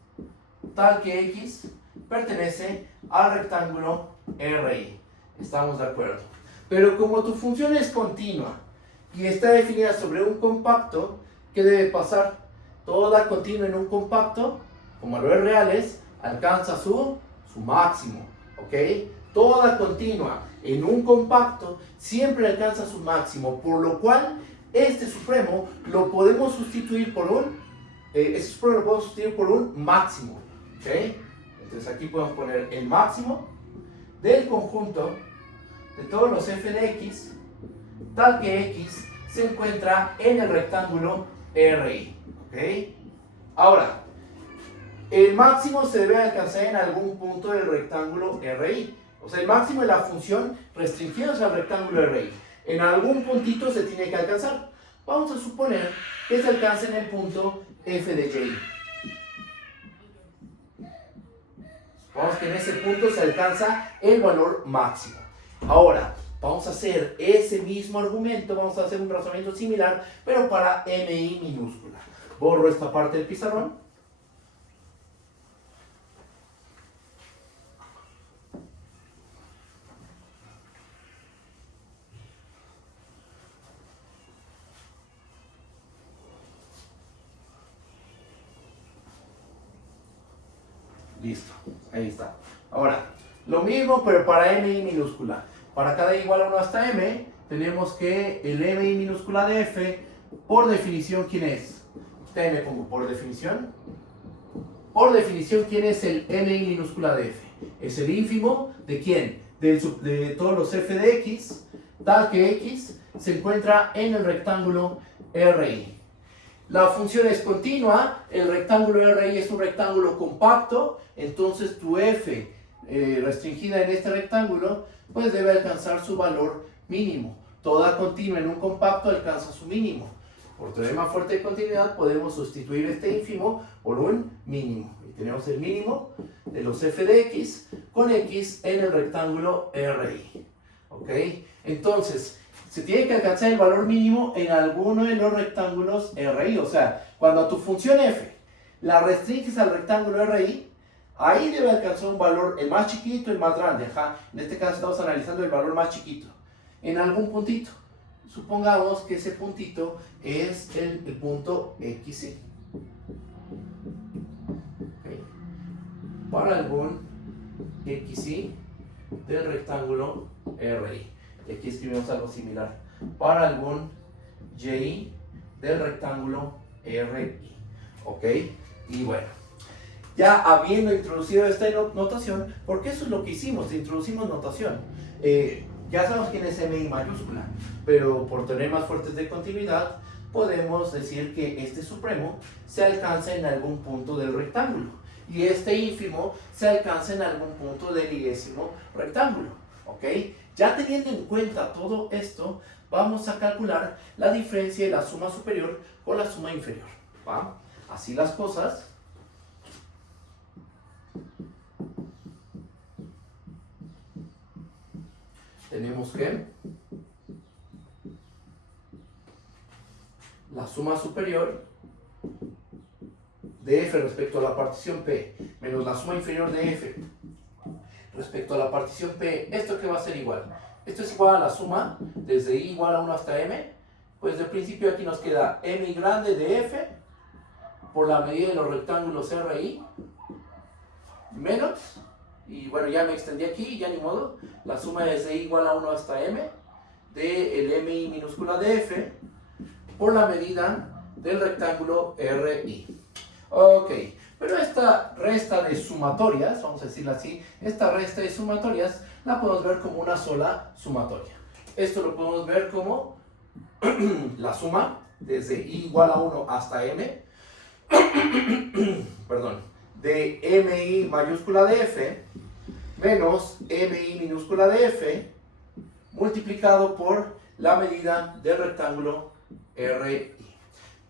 tal que x pertenece al rectángulo RI. ¿Estamos de acuerdo? Pero como tu función es continua y está definida sobre un compacto, ¿qué debe pasar? Toda continua en un compacto, con valores reales, alcanza su máximo. ¿Ok? Toda continua en un compacto siempre alcanza su máximo, por lo cual este supremo lo podemos sustituir por un máximo. ¿Ok? Entonces aquí podemos poner el máximo del conjunto de todos los f de x, tal que x se encuentra en el rectángulo RI. ¿Ok? Ahora, el máximo se debe alcanzar en algún punto del rectángulo RI. O sea, el máximo de la función restringidos al rectángulo RI. En algún puntito se tiene que alcanzar. Vamos a suponer que se alcance en el punto f de y. Supongamos que en ese punto se alcanza el valor máximo. Ahora, vamos a hacer ese mismo argumento, vamos a hacer un razonamiento similar, pero para MI minúscula. Borro esta parte del pizarrón. Listo, ahí está. Ahora, lo mismo pero para MI minúscula. Para cada I igual a 1 hasta M, tenemos que el MI minúscula de F, por definición, ¿quién es? Ahí me pongo por definición. Por definición, ¿quién es el MI minúscula de F? Es el ínfimo de ¿quién? De todos los f de x, tal que x se encuentra en el rectángulo RI. La función es continua, el rectángulo RI es un rectángulo compacto, entonces tu f restringida en este rectángulo pues debe alcanzar su valor mínimo. Toda continua en un compacto alcanza su mínimo. Por teorema fuerte de continuidad podemos sustituir este ínfimo por un mínimo. Y tenemos el mínimo de los f de x con x en el rectángulo RI. ¿Ok? Entonces, se tiene que alcanzar el valor mínimo en alguno de los rectángulos RI. O sea, cuando a tu función f la restringes al rectángulo RI, ahí debe alcanzar un valor, el más chiquito, el más grande. Ajá. En este caso estamos analizando el valor más chiquito. En algún puntito. Supongamos que ese puntito es el punto XY. Okay. Para algún XY del rectángulo RI. Y aquí escribimos algo similar. Para algún y del rectángulo RI. ¿Ok? Y bueno, ya habiendo introducido esta notación, porque eso es lo que hicimos, introducimos notación. Ya sabemos quién es MI mayúscula, pero por teoremas fuertes de continuidad, podemos decir que este supremo se alcanza en algún punto del rectángulo y este ínfimo se alcanza en algún punto del igésimo rectángulo. ¿Ok? Ya teniendo en cuenta todo esto, vamos a calcular la diferencia de la suma superior con la suma inferior. ¿Va? Así las cosas. Tenemos que la suma superior de f respecto a la partición P menos la suma inferior de f respecto a la partición P, ¿esto qué va a ser igual? Esto es igual a la suma desde i igual a 1 hasta m, pues de principio aquí nos queda m grande de f por la medida de los rectángulos RI menos, y bueno, ya me extendí aquí, ya ni modo, la suma desde i igual a 1 hasta m de el mi minúscula de f por la medida del rectángulo RI. Ok, pero esta resta de sumatorias, vamos a decirla así, esta resta de sumatorias la podemos ver como una sola sumatoria. Esto lo podemos ver como la suma desde i igual a 1 hasta m, perdón, de mi mayúscula de f menos mi minúscula de f multiplicado por la medida del rectángulo RI.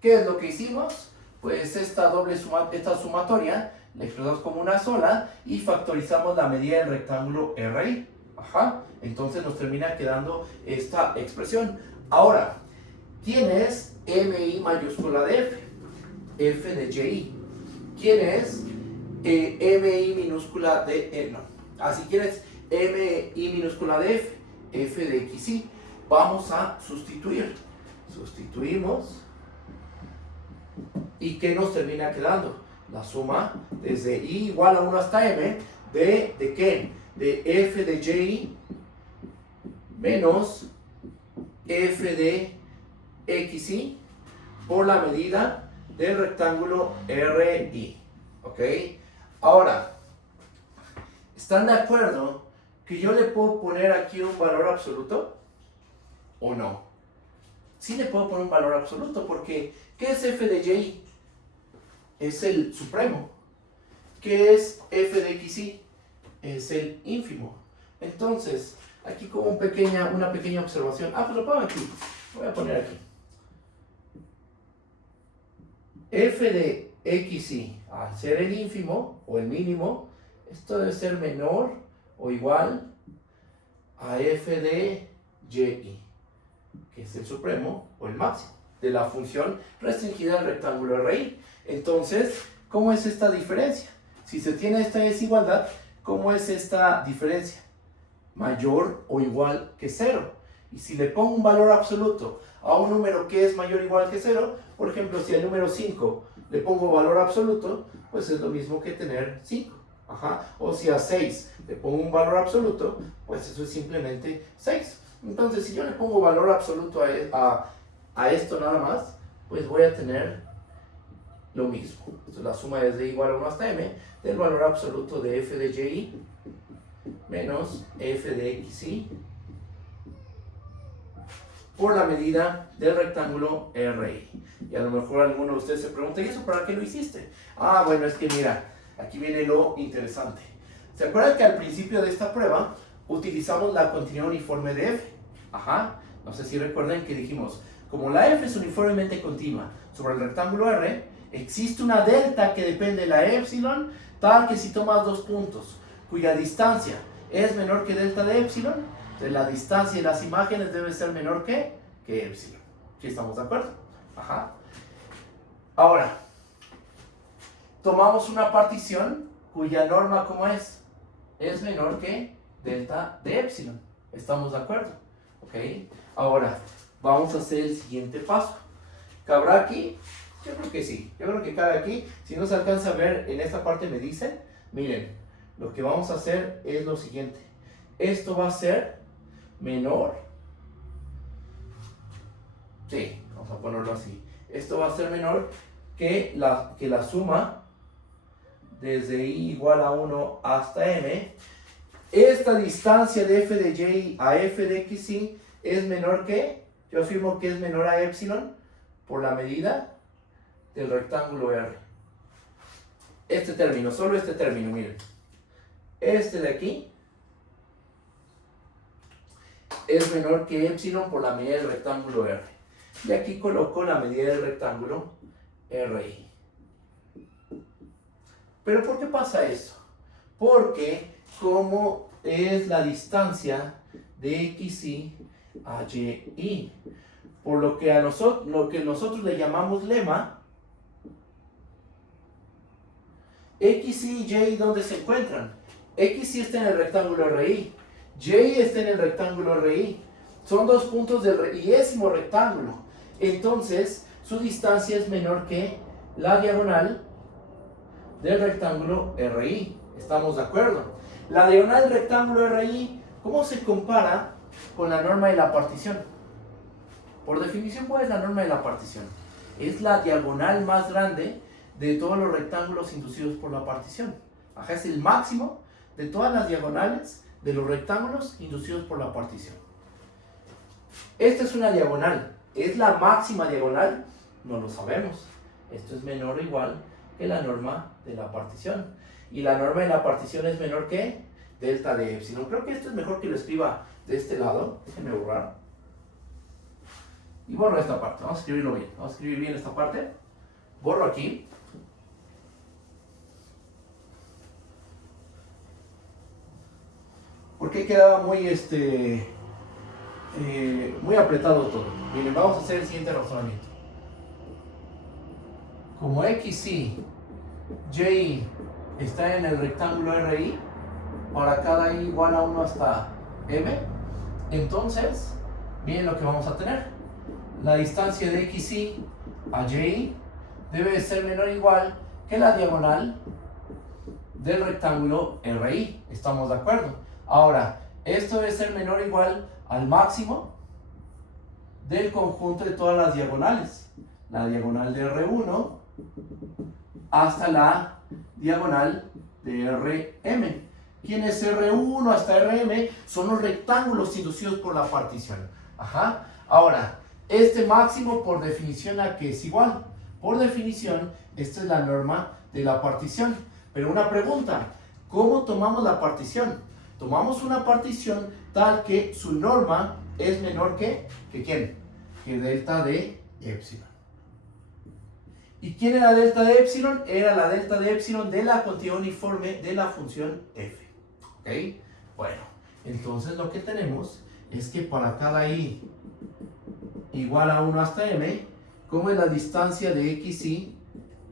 ¿Qué es lo que hicimos? Pues esta sumatoria la expresamos como una sola y factorizamos la medida del rectángulo RI. Ajá. Entonces nos termina quedando esta expresión. Ahora, ¿quién es mi mayúscula de f? F de y. ¿Quién es mi minúscula de no? Así quieres mi minúscula de f, f de xy. Vamos a sustituir. Sustituimos. ¿Y qué nos termina quedando? La suma desde i igual a 1 hasta m ¿de qué? De f de y menos f de xy por la medida del rectángulo RI. ¿Ok? Ahora, ¿están de acuerdo que yo le puedo poner aquí un valor absoluto? ¿O no? Sí le puedo poner un valor absoluto porque ¿qué es f de y? Es el supremo. ¿Qué es f de xy? Es el ínfimo. Entonces, aquí como una pequeña observación. Pues lo pongo aquí. Lo voy a poner aquí. F de xy, al ser el ínfimo o el mínimo, esto debe ser menor o igual a f de y, que es el supremo o el máximo de la función restringida al rectángulo RI. Entonces, ¿cómo es esta diferencia? Si se tiene esta desigualdad, ¿cómo es esta diferencia? Mayor o igual que 0. Y si le pongo un valor absoluto a un número que es mayor o igual que 0, por ejemplo, si al número 5 le pongo valor absoluto, pues es lo mismo que tener 5. Ajá. O si a 6 le pongo un valor absoluto, pues eso es simplemente 6. Entonces, si yo le pongo valor absoluto a esto nada más, pues voy a tener lo mismo. Esto es la suma desde igual a 1 hasta m del valor absoluto de f de y menos f de xy por la medida del rectángulo RI. Y a lo mejor alguno de ustedes se pregunta, ¿y eso para qué lo hiciste? Bueno, es que mira, aquí viene lo interesante. ¿Se acuerdan que al principio de esta prueba utilizamos la continuidad uniforme de f? Ajá, no sé si recuerdan que dijimos, como la f es uniformemente continua sobre el rectángulo R, existe una delta que depende de la epsilon, tal que si tomas dos puntos cuya distancia es menor que delta de epsilon, entonces la distancia de las imágenes debe ser menor que epsilon. ¿Sí estamos de acuerdo? Ajá. Ahora, tomamos una partición cuya norma, ¿cómo es? Es menor que delta de epsilon. ¿Estamos de acuerdo? ¿Ok? Ahora, vamos a hacer el siguiente paso. ¿Cabrá aquí? Yo creo que sí. Yo creo que cabe aquí. Si no se alcanza a ver, en esta parte me dicen. Miren, lo que vamos a hacer es lo siguiente. Esto va a ser menor Sí, vamos a ponerlo así. Esto va a ser menor que la suma desde i igual a 1 hasta m. Esta distancia de f de y a f de xy es menor que, yo afirmo que es menor a epsilon por la medida del rectángulo R. Este término, solo este término, miren. Este de aquí es menor que epsilon por la medida del rectángulo R. Y aquí coloco la medida del rectángulo RI. ¿Pero por qué pasa eso? Porque como es la distancia de XY a YI, por lo que nosotros le llamamos lema, XY y Y, ¿dónde se encuentran? XY está en el rectángulo RI, Y está en el rectángulo RI. Son dos puntos del iésimo rectángulo. Entonces, su distancia es menor que la diagonal del rectángulo RI. ¿Estamos de acuerdo? La diagonal del rectángulo RI, ¿cómo se compara con la norma de la partición? Por definición, ¿cuál es la norma de la partición? Es la diagonal más grande de todos los rectángulos inducidos por la partición. Ajá, es el máximo de todas las diagonales de los rectángulos inducidos por la partición. Esta es una diagonal. ¿Es la máxima diagonal? No lo sabemos. Esto es menor o igual que la norma de la partición. Y la norma de la partición es menor que delta de epsilon. Creo que esto es mejor que lo escriba de este lado. Déjenme borrar. Y borro esta parte. Vamos a escribirlo bien. Vamos a escribir bien esta parte. Borro aquí. Porque quedaba muy muy apretado todo. Miren, vamos a hacer el siguiente razonamiento. Como XY, Y está en el rectángulo RI, para cada i igual a 1 hasta m, entonces, miren lo que vamos a tener. La distancia de XY a Y debe ser menor o igual que la diagonal del rectángulo RI. ¿Estamos de acuerdo? Ahora, esto debe ser menor o igual al máximo del conjunto de todas las diagonales. La diagonal de R1 hasta la diagonal de RM. ¿Quién es R1 hasta RM? Son los rectángulos inducidos por la partición. Ajá. Ahora, este máximo por definición ¿a qué es igual? Por definición, esta es la norma de la partición. Pero una pregunta, ¿cómo tomamos la partición? Tomamos una partición tal que su norma es menor que ¿quién? Que delta de epsilon. ¿Y quién era delta de epsilon? Era la delta de epsilon de la continuidad uniforme de la función f. ¿Ok? Bueno, entonces lo que tenemos es que para cada i igual a 1 hasta m, ¿cómo es la distancia de xy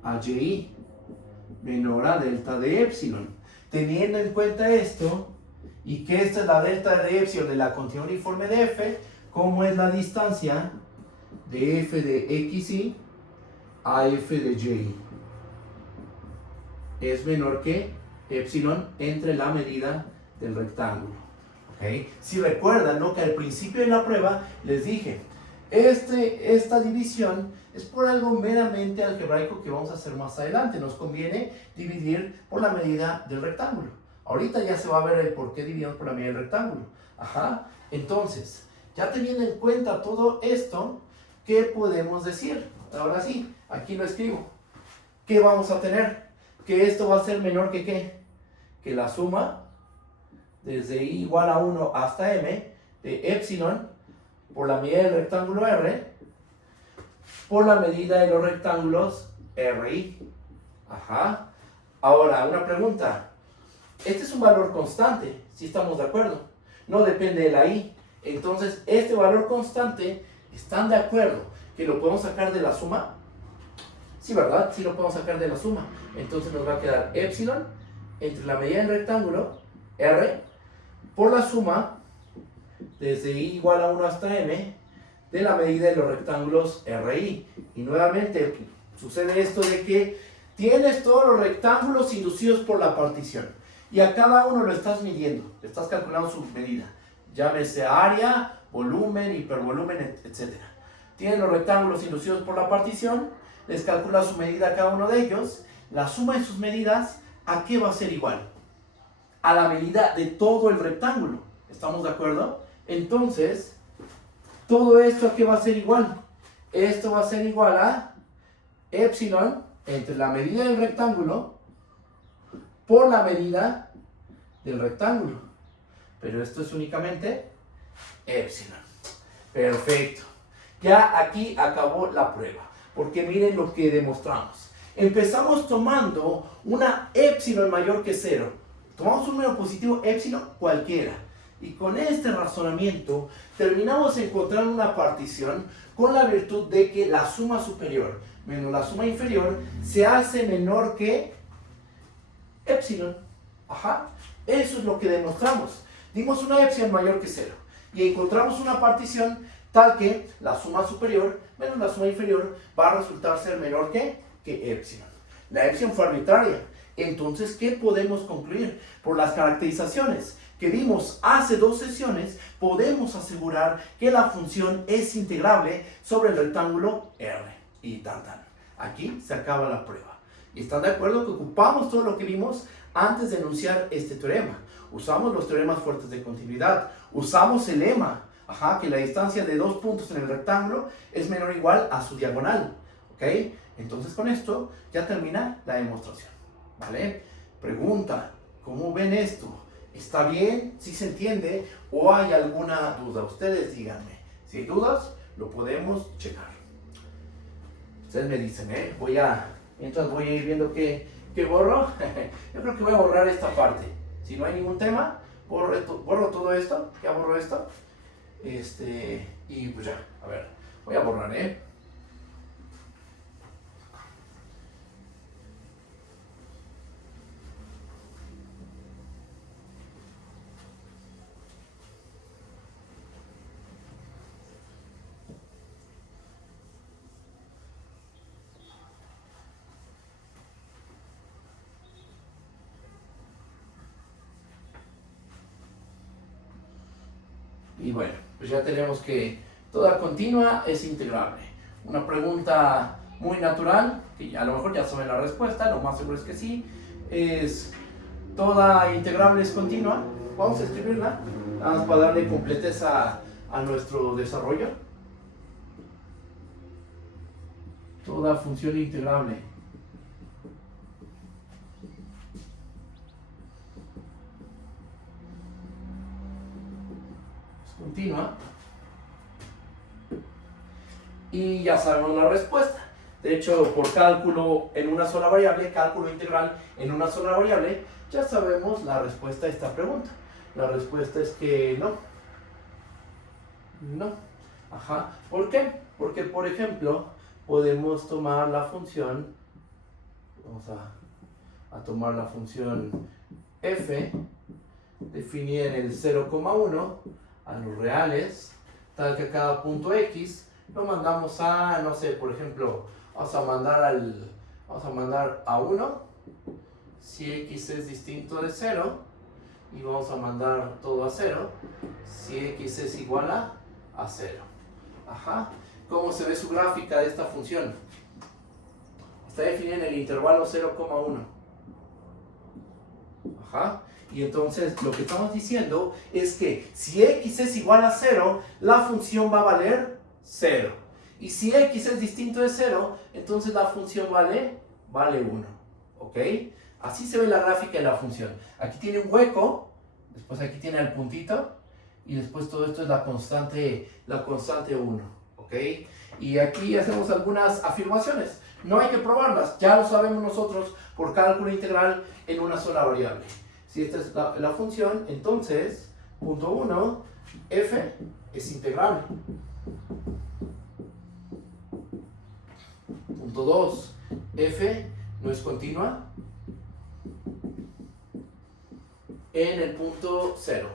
a y? Menor a delta de epsilon. Teniendo en cuenta esto, y que esta es la delta de epsilon de la continuidad uniforme de f, ¿cómo es la distancia de f de xy a f de y? Es menor que epsilon entre la medida del rectángulo. ¿Okay? Si recuerdan, ¿no?, que al principio de la prueba les dije, esta división es por algo meramente algebraico que vamos a hacer más adelante. Nos conviene dividir por la medida del rectángulo. Ahorita ya se va a ver el por qué dividimos por la medida del rectángulo. Ajá. Entonces, ya teniendo en cuenta todo esto, ¿qué podemos decir? Ahora sí, aquí lo escribo. ¿Qué vamos a tener? Que esto va a ser menor que ¿qué? Que la suma desde i igual a 1 hasta m de epsilon por la medida del rectángulo R por la medida de los rectángulos RI. Ajá. Ahora, una pregunta. Este es un valor constante, si estamos de acuerdo. No depende de la i. Entonces, este valor constante, ¿están de acuerdo que lo podemos sacar de la suma? Sí, ¿verdad? Sí lo podemos sacar de la suma. Entonces nos va a quedar epsilon entre la medida del rectángulo R por la suma desde i igual a 1 hasta m de la medida de los rectángulos RI. Y nuevamente sucede esto de que tienes todos los rectángulos inducidos por la partición y a cada uno lo estás midiendo, le estás calculando su medida, llámese área, volumen, hipervolumen, etc. tienen los rectángulos inducidos por la partición, les calcula su medida a cada uno de ellos, la suma de sus medidas, ¿a qué va a ser igual? A la medida de todo el rectángulo. ¿Estamos de acuerdo? Entonces, todo esto ¿a qué va a ser igual? Esto va a ser igual a epsilon entre la medida del rectángulo por la medida del rectángulo. Pero esto es únicamente epsilon. Perfecto. Ya aquí acabó la prueba. Porque miren lo que demostramos. Empezamos tomando una epsilon mayor que 0. Tomamos un número positivo epsilon cualquiera. Y con este razonamiento terminamos encontrando una partición con la virtud de que la suma superior menos la suma inferior se hace menor que epsilon. Ajá. Eso es lo que demostramos. Dimos una epsilon mayor que 0. Y encontramos una partición tal que la suma superior menos la suma inferior va a resultar ser menor que epsilon. La epsilon fue arbitraria. Entonces, ¿qué podemos concluir? Por las caracterizaciones que vimos hace 2 sesiones, podemos asegurar que la función es integrable sobre el rectángulo R. Y tan. Aquí se acaba la prueba. ¿Y están de acuerdo que ocupamos todo lo que vimos antes de enunciar este teorema? Usamos los teoremas fuertes de continuidad. Usamos el lema, que la distancia de 2 puntos en el rectángulo es menor o igual a su diagonal. ¿Ok? Entonces con esto ya termina la demostración. ¿Vale? Pregunta, ¿cómo ven esto? ¿Está bien? ¿Sí se entiende? ¿O hay alguna duda? Ustedes díganme. Si hay dudas, lo podemos checar. Ustedes me dicen, mientras voy a ir viendo qué borro. Yo creo que voy a borrar esta parte. Si no hay ningún tema, borro todo esto. Ya borro esto. Y pues ya, a ver, voy a borrar, Y bueno, pues ya tenemos que toda continua es integrable. Una pregunta muy natural, que a lo mejor ya saben la respuesta, lo más seguro es que sí, es ¿toda integrable es continua? Vamos a escribirla, nada más para darle completez a nuestro desarrollo. Toda función integrable continua. Y ya sabemos la respuesta. De hecho, por cálculo en una sola variable, cálculo integral en una sola variable, ya sabemos la respuesta a esta pregunta. La respuesta es que no. No. Ajá. ¿Por qué? Porque, por ejemplo, podemos tomar la función, vamos a tomar la función f, definida en el 0,1, a los reales, tal que a cada punto x lo mandamos a, no sé, por ejemplo, vamos a mandar a 1 si x es distinto de 0, y vamos a mandar todo a 0 si x es igual a 0. Ajá. ¿Cómo se ve su gráfica de esta función? Está definida en el intervalo 0,1. Ajá. Y entonces lo que estamos diciendo es que si x es igual a 0, la función va a valer 0. Y si x es distinto de 0, entonces la función vale 1. ¿Ok? Así se ve la gráfica de la función. Aquí tiene un hueco, después aquí tiene el puntito, y después todo esto es la constante 1. ¿Ok? Y aquí hacemos algunas afirmaciones. No hay que probarlas, ya lo sabemos nosotros por cálculo integral en una sola variable. Si esta es la función, entonces, punto 1, f es integrable. Punto 2, f no es continua en el punto 0.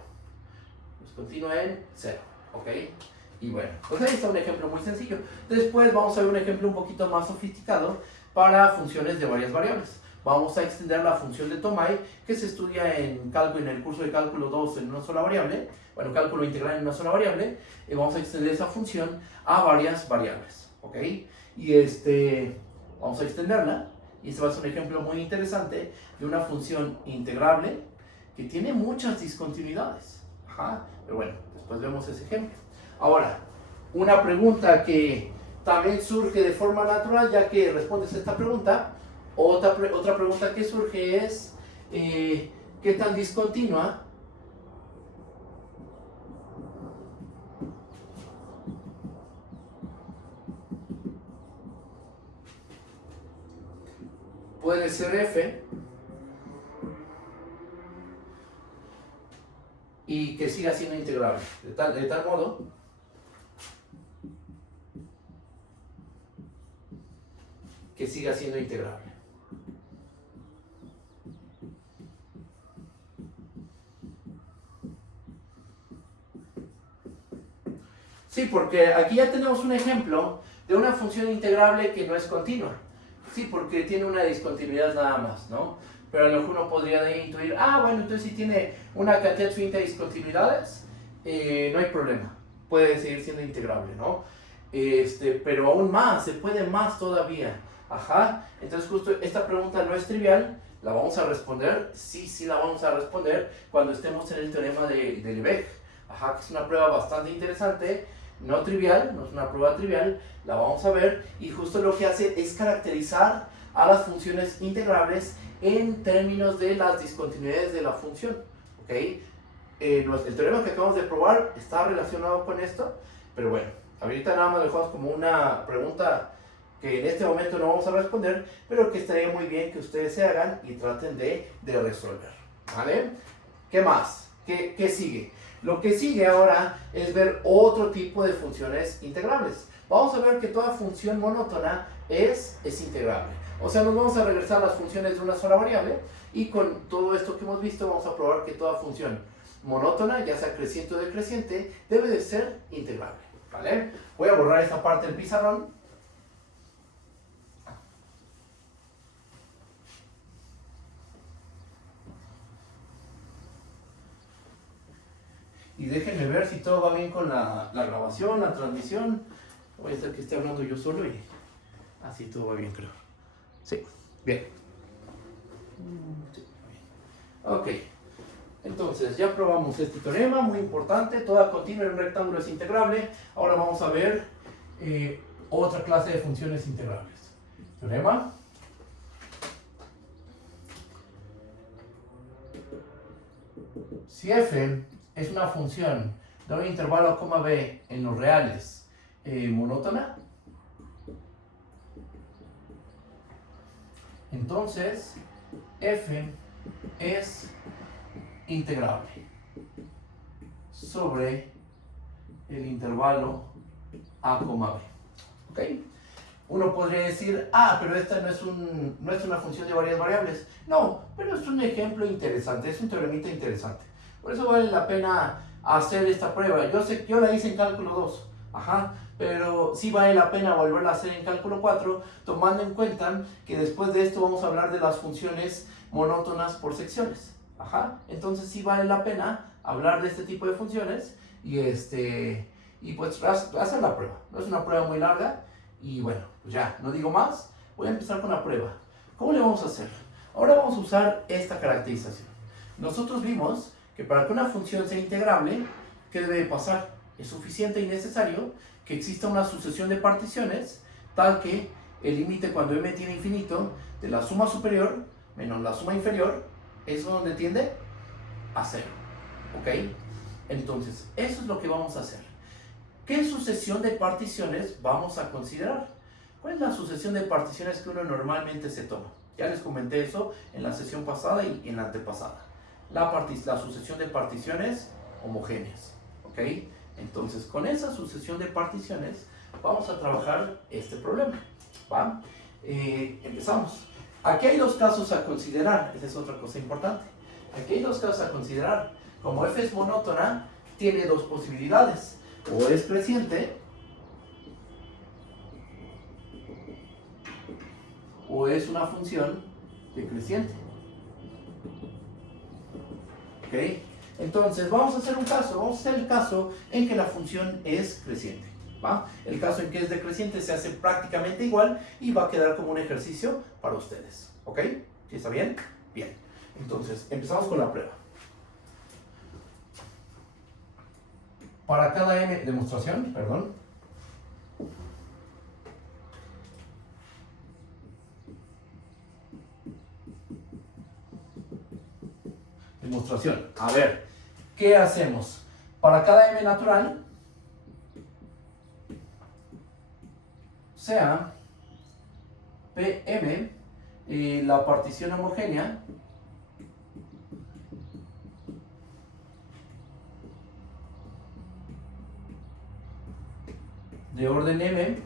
Es continua en 0, ¿ok? Y bueno, pues ahí está un ejemplo muy sencillo. Después vamos a ver un ejemplo un poquito más sofisticado para funciones de varias variables. vamos a extender la función de Tomei, que se estudia en el curso de cálculo 2 en una sola variable, bueno, cálculo integral en una sola variable, y vamos a extender esa función a varias variables, ¿ok? Y vamos a extenderla, y este va a ser un ejemplo muy interesante de una función integrable que tiene muchas discontinuidades. Ajá, pero bueno, después vemos ese ejemplo. Ahora, una pregunta que también surge de forma natural, ya que respondes a esta pregunta, otra pregunta que surge es, ¿qué tan discontinua puede ser f y que siga siendo integrable? De tal modo que siga siendo integrable. Sí, porque aquí ya tenemos un ejemplo de una función integrable que no es continua. Sí, porque tiene una discontinuidad nada más, ¿no? Pero a lo mejor uno podría de intuir, bueno, entonces si tiene una cantidad finita de discontinuidades, no hay problema, puede seguir siendo integrable, ¿no? Pero aún más, se puede más todavía. Ajá, entonces justo esta pregunta no es trivial, la vamos a responder, sí la vamos a responder cuando estemos en el teorema de Lebesgue. Ajá, que es una prueba bastante interesante, no trivial, no es una prueba trivial, la vamos a ver, y justo lo que hace es caracterizar a las funciones integrables en términos de las discontinuidades de la función, ¿ok? El teorema que acabamos de probar está relacionado con esto, pero bueno, ahorita nada más lo dejamos como una pregunta que en este momento no vamos a responder, pero que estaría muy bien que ustedes se hagan y traten de resolver, ¿vale? ¿Qué más? ¿Qué sigue? Lo que sigue ahora es ver otro tipo de funciones integrables. Vamos a ver que toda función monótona es integrable. O sea, nos vamos a regresar a las funciones de una sola variable, y con todo esto que hemos visto vamos a probar que toda función monótona, ya sea creciente o decreciente, debe de ser integrable, ¿vale? Voy a borrar esta parte del pizarrón. Y déjenme ver si todo va bien con la grabación, la transmisión. Voy a hacer que esté hablando yo solo y así todo va bien, creo. Sí, bien. Sí, bien. Ok, entonces ya probamos este teorema, muy importante. Toda continua en un rectángulo es integrable. Ahora vamos a ver otra clase de funciones integrables. Teorema. Si f es una función de un intervalo a, b en los reales monótona, entonces f es integrable sobre el intervalo a, b. ¿Ok? Uno podría decir, pero esta no es una función de varias variables. No, pero es un ejemplo interesante, es un teoremita interesante. Por eso vale la pena hacer esta prueba. Yo sé que yo la hice en cálculo 2, pero sí vale la pena volverla a hacer en cálculo 4, tomando en cuenta que después de esto vamos a hablar de las funciones monótonas por secciones. Entonces sí vale la pena hablar de este tipo de funciones y pues hacer la prueba. No es una prueba muy larga y bueno, pues ya, no digo más, voy a empezar con la prueba. ¿Cómo le vamos a hacer? Ahora vamos a usar esta caracterización. Nosotros vimos que para que una función sea integrable, ¿qué debe pasar? Es suficiente y necesario que exista una sucesión de particiones tal que el límite cuando m tiende a infinito de la suma superior menos la suma inferior, ¿eso donde tiende? A 0. ¿Ok? Entonces, eso es lo que vamos a hacer. ¿Qué sucesión de particiones vamos a considerar? ¿Cuál es la sucesión de particiones que uno normalmente se toma? Ya les comenté eso en la sesión pasada y en la antepasada. La sucesión de particiones homogéneas, ¿ok? Entonces, con esa sucesión de particiones vamos a trabajar este problema, ¿va? Empezamos. Aquí hay dos casos a considerar, esa es otra cosa importante. Aquí hay dos casos a considerar. Como f es monótona, tiene dos posibilidades. O es creciente, o es una función decreciente. ¿Ok? Entonces, vamos a hacer un caso. Vamos a hacer el caso en que la función es creciente. ¿Va? El caso en que es decreciente se hace prácticamente igual y va a quedar como un ejercicio para ustedes. ¿Ok? ¿Sí está bien? Bien. Entonces, empezamos con la prueba. Para cada m, demostración, perdón. Demostración. A ver, ¿qué hacemos? Para cada m natural, sea Pm, la partición homogénea de orden m,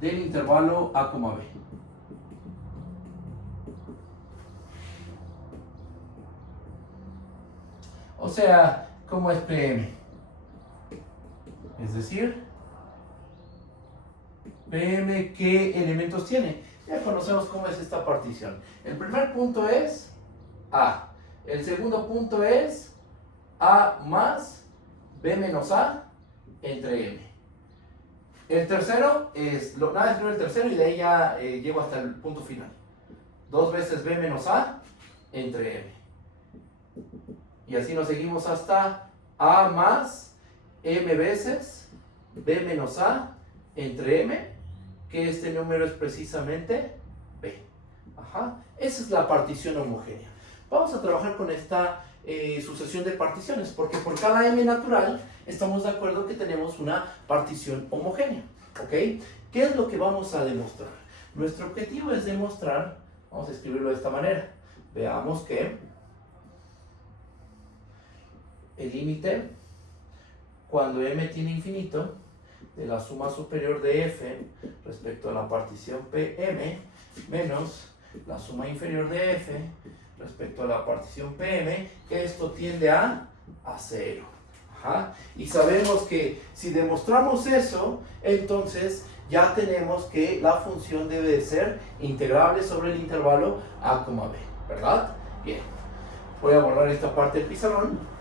del intervalo a, b. O sea, ¿cómo es Pm? Es decir, Pm, ¿qué elementos tiene? Ya conocemos cómo es esta partición. El primer punto es A. El segundo punto es A más B menos A entre M. El tercero es, nada, escribo el tercero y de ahí ya llego hasta el punto final. 2 veces B menos A entre M. Y así nos seguimos hasta A más M veces B menos A entre M, que este número es precisamente B. Ajá. Esa es la partición homogénea. Vamos a trabajar con esta sucesión de particiones, porque por cada m natural estamos de acuerdo que tenemos una partición homogénea. ¿Ok? ¿Qué es lo que vamos a demostrar? Nuestro objetivo es demostrar, vamos a escribirlo de esta manera. Veamos que el límite cuando m tiene infinito de la suma superior de f respecto a la partición Pm menos la suma inferior de f respecto a la partición Pm, que esto tiende a 0. Ajá. Y sabemos que si demostramos eso, entonces ya tenemos que la función debe de ser integrable sobre el intervalo a, b, ¿verdad? Bien. Voy a borrar esta parte del pizarrón.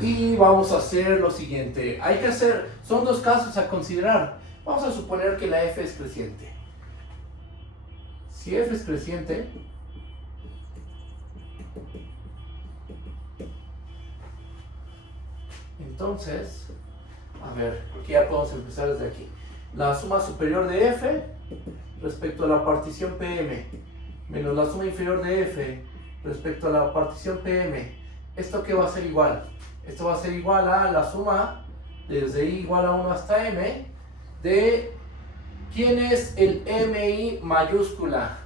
Y vamos a hacer lo siguiente. Hay que hacer, son dos casos a considerar. Vamos a suponer que la f es creciente. Si f es creciente, entonces, a ver, porque ya podemos empezar desde aquí. La suma superior de f respecto a la partición Pm menos la suma inferior de f respecto a la partición Pm. ¿Esto qué va a ser igual? Esto va a ser igual a la suma desde i igual a 1 hasta m de ¿quién es el mi mayúscula?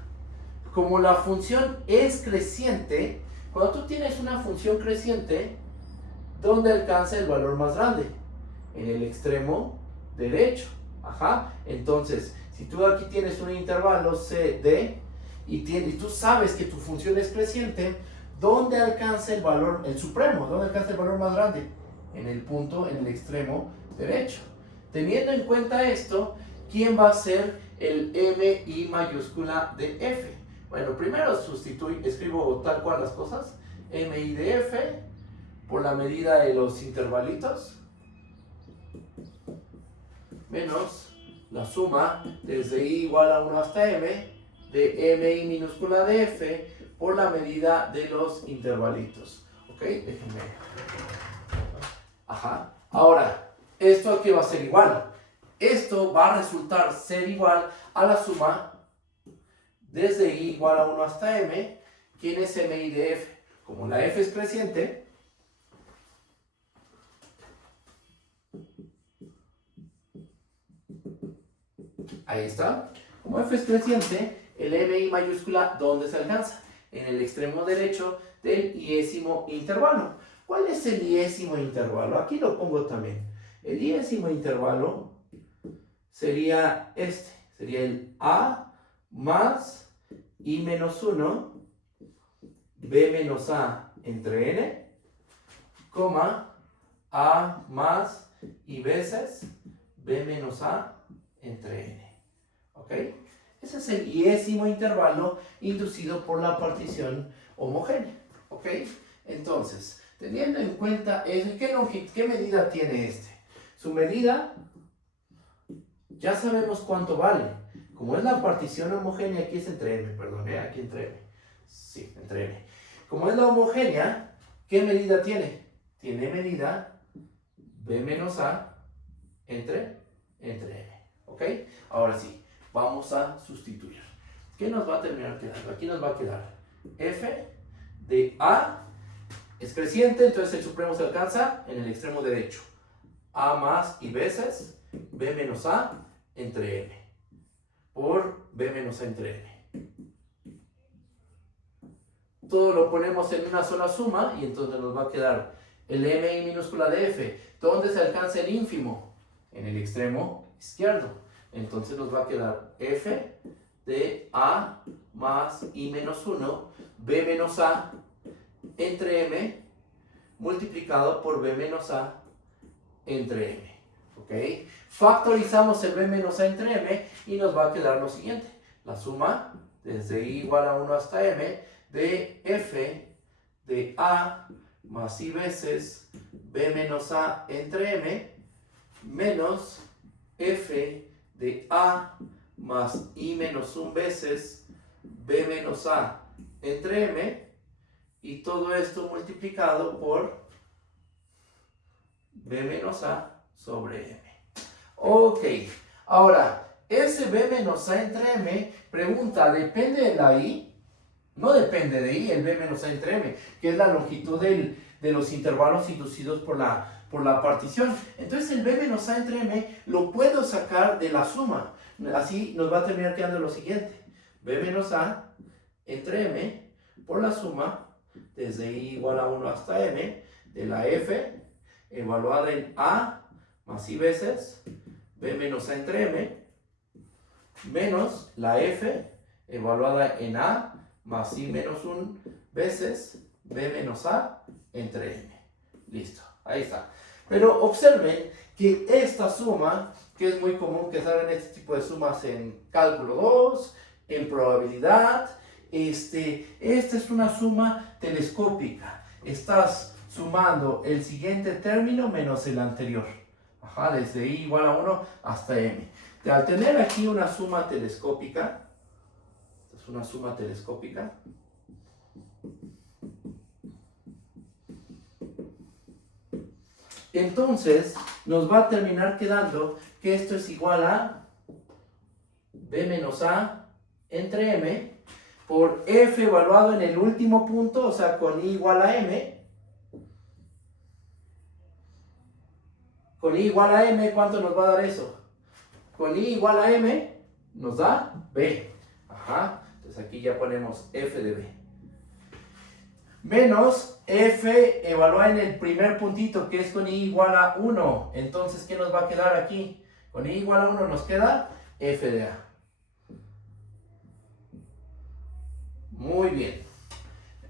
Como la función es creciente, cuando tú tienes una función creciente, ¿dónde alcanza el valor más grande? En el extremo derecho. Ajá. Entonces, si tú aquí tienes un intervalo CD y tú sabes que tu función es creciente, ¿dónde alcanza el valor, el supremo? ¿Dónde alcanza el valor más grande? En el punto, en el extremo derecho. Teniendo en cuenta esto, ¿quién va a ser el mi mayúscula de f? Bueno, primero escribo tal cual las cosas. Mi de f por la medida de los intervalitos menos la suma desde i igual a 1 hasta m de mi minúscula de f por la medida de los intervalitos. ¿Ok? Déjenme. Ajá. Ahora, ¿esto aquí va a ser igual? Esto va a resultar ser igual a la suma desde i igual a 1 hasta m. ¿Quién es mi de f? Como la f es creciente, ahí está. Como f es creciente, el mi mayúscula, ¿dónde se alcanza? En el extremo derecho del iésimo intervalo. ¿Cuál es el iésimo intervalo? Aquí lo pongo también. El iésimo intervalo sería este. Sería el a más I menos 1, B menos A entre N, coma, A más I veces B menos A entre N. ¿Ok? Ese es el iésimo intervalo inducido por la partición homogénea. ¿Ok? Entonces, teniendo en cuenta eso, ¿qué medida tiene este? Su medida, ya sabemos cuánto vale. Como es la partición homogénea, aquí es entre M, perdón, aquí entre M. Sí, entre M. Como es la homogénea, ¿qué medida tiene? Tiene medida B menos A entre M. ¿Ok? Ahora sí, vamos a sustituir. ¿Qué nos va a terminar quedando? Aquí nos va a quedar F de A es creciente, entonces el supremo se alcanza en el extremo derecho. A más I veces B menos A entre M por B menos A entre M. Todo lo ponemos en una sola suma y entonces nos va a quedar el M minúscula de F. ¿Dónde se alcanza el ínfimo? En el extremo izquierdo. Entonces nos va a quedar F de A más I menos 1, B menos A entre M multiplicado por B menos A entre M. ¿Ok? Factorizamos el B menos A entre M y nos va a quedar lo siguiente. La suma desde I igual a 1 hasta M de F de A más I veces B menos A entre M menos F de A más I menos 1 veces B menos A entre M y todo esto multiplicado por B menos A sobre M. Ok, ahora, ese B menos A entre M, pregunta, ¿depende de la I? No depende de I, el B menos A entre M, que es la longitud de los intervalos inducidos por la partición. Entonces el B menos A entre M lo puedo sacar de la suma. Así nos va a terminar quedando lo siguiente. B menos A entre M por la suma desde I igual a 1 hasta M de la F evaluada en A más I veces B menos A entre M menos la F evaluada en A más I menos 1 veces B menos A entre M. Listo, ahí está. Pero observen que esta suma, que es muy común que salgan este tipo de sumas en cálculo 2, en probabilidad, esta es una suma telescópica. Estás sumando el siguiente término menos el anterior. Ajá, desde I igual a 1 hasta M. Al tener aquí una suma telescópica, es una suma telescópica, entonces nos va a terminar quedando que esto es igual a B menos A entre M por F evaluado en el último punto, o sea, con I igual a M. Con I igual a M, ¿cuánto nos va a dar eso? Con I igual a M nos da B. Ajá. Entonces aquí ya ponemos F de B. Menos F evaluada en el primer puntito, que es con I igual a 1. Entonces, ¿qué nos va a quedar aquí? Con I igual a 1 nos queda F de A. Muy bien.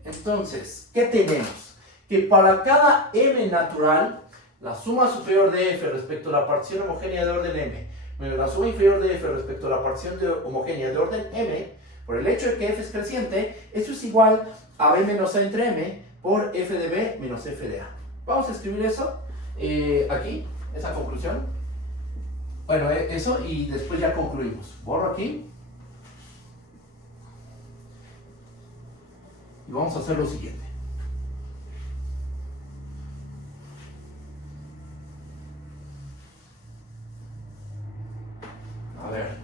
Entonces, ¿qué tenemos? Que para cada M natural, la suma superior de F respecto a la partición homogénea de orden M, menos la suma inferior de F respecto a la partición homogénea de orden M, por el hecho de que F es creciente, eso es igual a B menos A entre M por F de B menos F de A. Vamos a escribir eso aquí, esa conclusión. Bueno, eso y después ya concluimos. Borro aquí. Y vamos a hacer lo siguiente. A ver.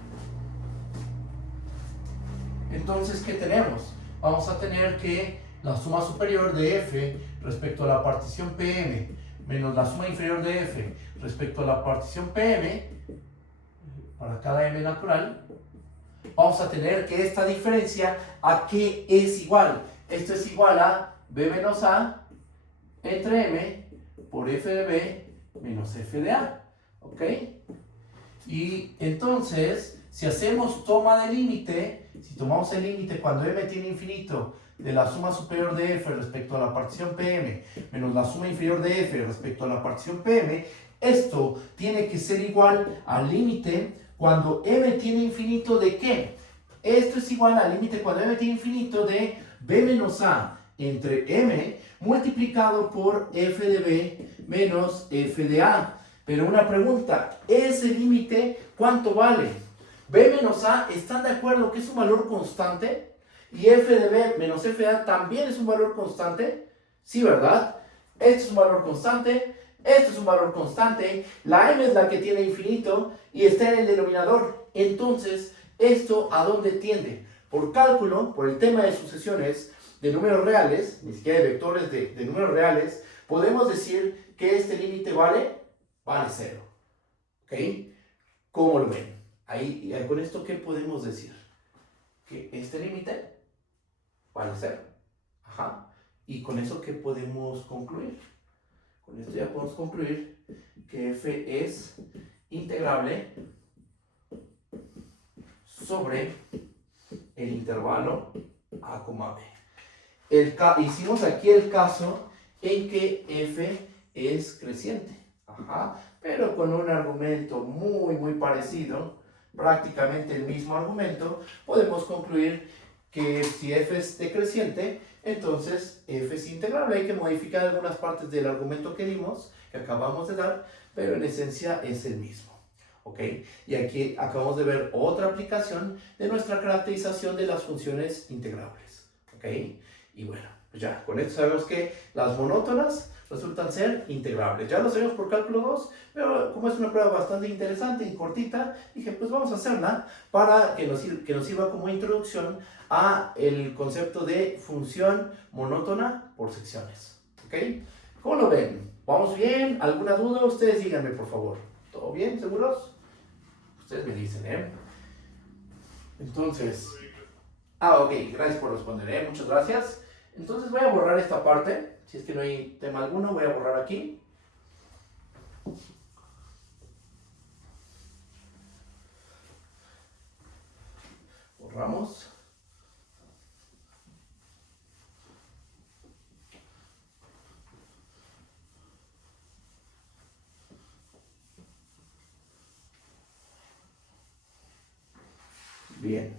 Entonces, ¿qué tenemos? Vamos a tener que la suma superior de F respecto a la partición PM menos la suma inferior de F respecto a la partición PM para cada M natural, vamos a tener que esta diferencia ¿a qué es igual? Esto es igual a B menos A entre M por F de B menos F de A. ¿Ok? Y entonces, Si hacemos toma de límite, si tomamos el límite cuando m tiene infinito de la suma superior de f respecto a la partición Pm menos la suma inferior de f respecto a la partición Pm, esto tiene que ser igual al límite cuando m tiene infinito de ¿qué? Esto es igual al límite cuando m tiene infinito de b menos a entre m multiplicado por f de b menos f de a. Pero una pregunta, ¿ese límite cuánto vale? B menos A, ¿están de acuerdo que es un valor constante? Y f de b menos f de a también es un valor constante. Sí, ¿verdad? Este es un valor constante, esto es un valor constante, la m es la que tiene infinito y está en el denominador. Entonces, ¿esto a dónde tiende? Por cálculo, por el tema de sucesiones de números reales, ni siquiera de vectores de números reales, podemos decir que este límite vale 0. ¿Ok? ¿Cómo lo ven? Ahí, con esto, ¿qué podemos decir? Que este límite vale 0. Ajá. Y con eso, ¿qué podemos concluir? Con esto ya podemos concluir que f es integrable sobre el intervalo a, b. Hicimos aquí el caso en que f es creciente. Ajá. Pero con un argumento muy parecido, prácticamente el mismo argumento, podemos concluir que si f es decreciente, entonces f es integrable. Hay que modificar algunas partes del argumento que dimos, que acabamos de dar, pero en esencia es el mismo. ¿Ok? Y aquí acabamos de ver otra aplicación de nuestra caracterización de las funciones integrables. ¿Ok? Y bueno, pues ya, con esto sabemos que las monótonas resultan ser integrables. Ya lo sabemos por cálculo 2, pero como es una prueba bastante interesante y cortita, dije, pues vamos a hacerla para que nos sirva como introducción a el concepto de función monótona por secciones. ¿Ok? ¿Cómo lo ven? ¿Vamos bien? ¿Alguna duda? Ustedes díganme, por favor. ¿Todo bien? ¿Seguros? Ustedes me dicen, ¿eh? Entonces... ok, gracias por responder, muchas gracias. Entonces voy a borrar esta parte. Si es que no hay tema alguno, voy a borrar aquí. Borramos. Bien.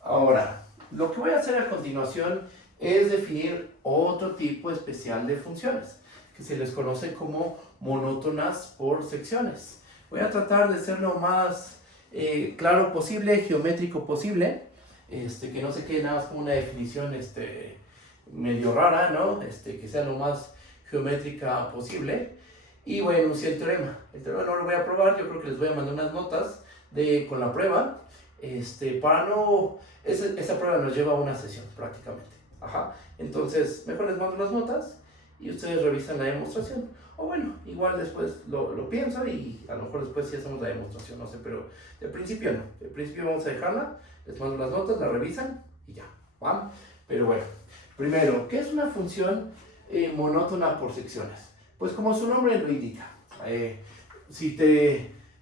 Ahora, lo que voy a hacer a continuación es definir otro tipo especial de funciones, que se les conoce como monótonas por secciones. Voy a tratar de ser lo más claro posible, geométrico posible, que no se quede nada más como una definición medio rara, ¿no? Que sea lo más geométrica posible. Y voy a enunciar el teorema. El teorema no lo voy a probar, yo creo que les voy a mandar unas notas con la prueba, para no... Esa prueba nos lleva a una sesión prácticamente. Ajá. Entonces, mejor les mando las notas y ustedes revisan la demostración. O bueno, igual después lo pienso y a lo mejor después sí hacemos la demostración, no sé, pero de principio no. De principio vamos a dejarla, les mando las notas, la revisan y ya, ¿va? Pero bueno, primero, ¿qué es una función monótona por secciones? Pues como su nombre lo indica,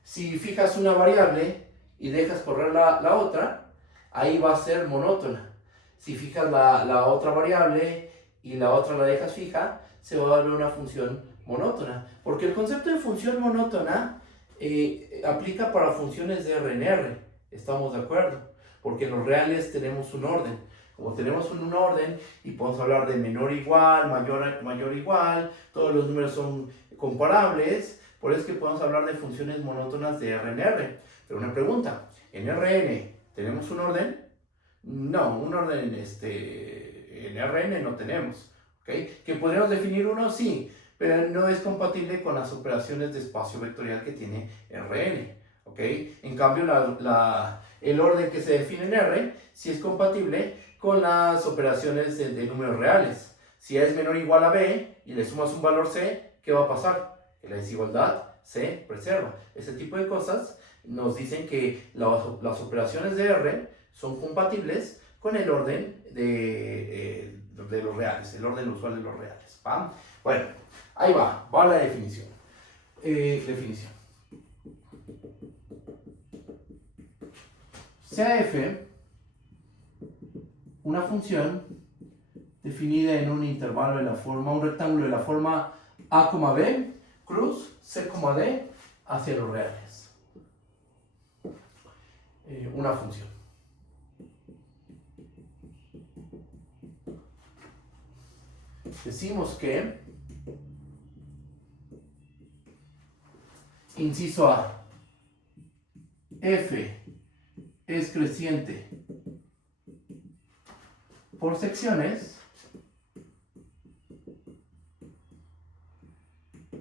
si fijas una variable y dejas correr la otra, ahí va a ser monótona. Si fijas la otra variable y la otra la dejas fija, se va a volver una función monótona. Porque el concepto de función monótona aplica para funciones de R en R. ¿Estamos de acuerdo? Porque en los reales tenemos un orden. Como tenemos un orden y podemos hablar de menor igual, mayor igual, todos los números son comparables, por eso es que podemos hablar de funciones monótonas de R en R. Pero una pregunta, ¿en Rn tenemos un orden? No, un orden en Rn no tenemos. ¿Okay? ¿Que podríamos definir uno? Sí, pero no es compatible con las operaciones de espacio vectorial que tiene Rn. ¿Okay? En cambio, el orden que se define en R sí es compatible con las operaciones de números reales. Si A es menor o igual a B y le sumas un valor C, ¿qué va a pasar? Que la desigualdad se preserva. Ese tipo de cosas nos dicen que las operaciones de R son compatibles con el orden de los reales, el orden usual de los reales. ¿Va? Bueno, ahí va la definición. Definición. sea f una función definida en un intervalo de la forma, un rectángulo de la forma a, b, cruz c, d hacia los reales. Una función. Decimos que, inciso A, f es creciente por secciones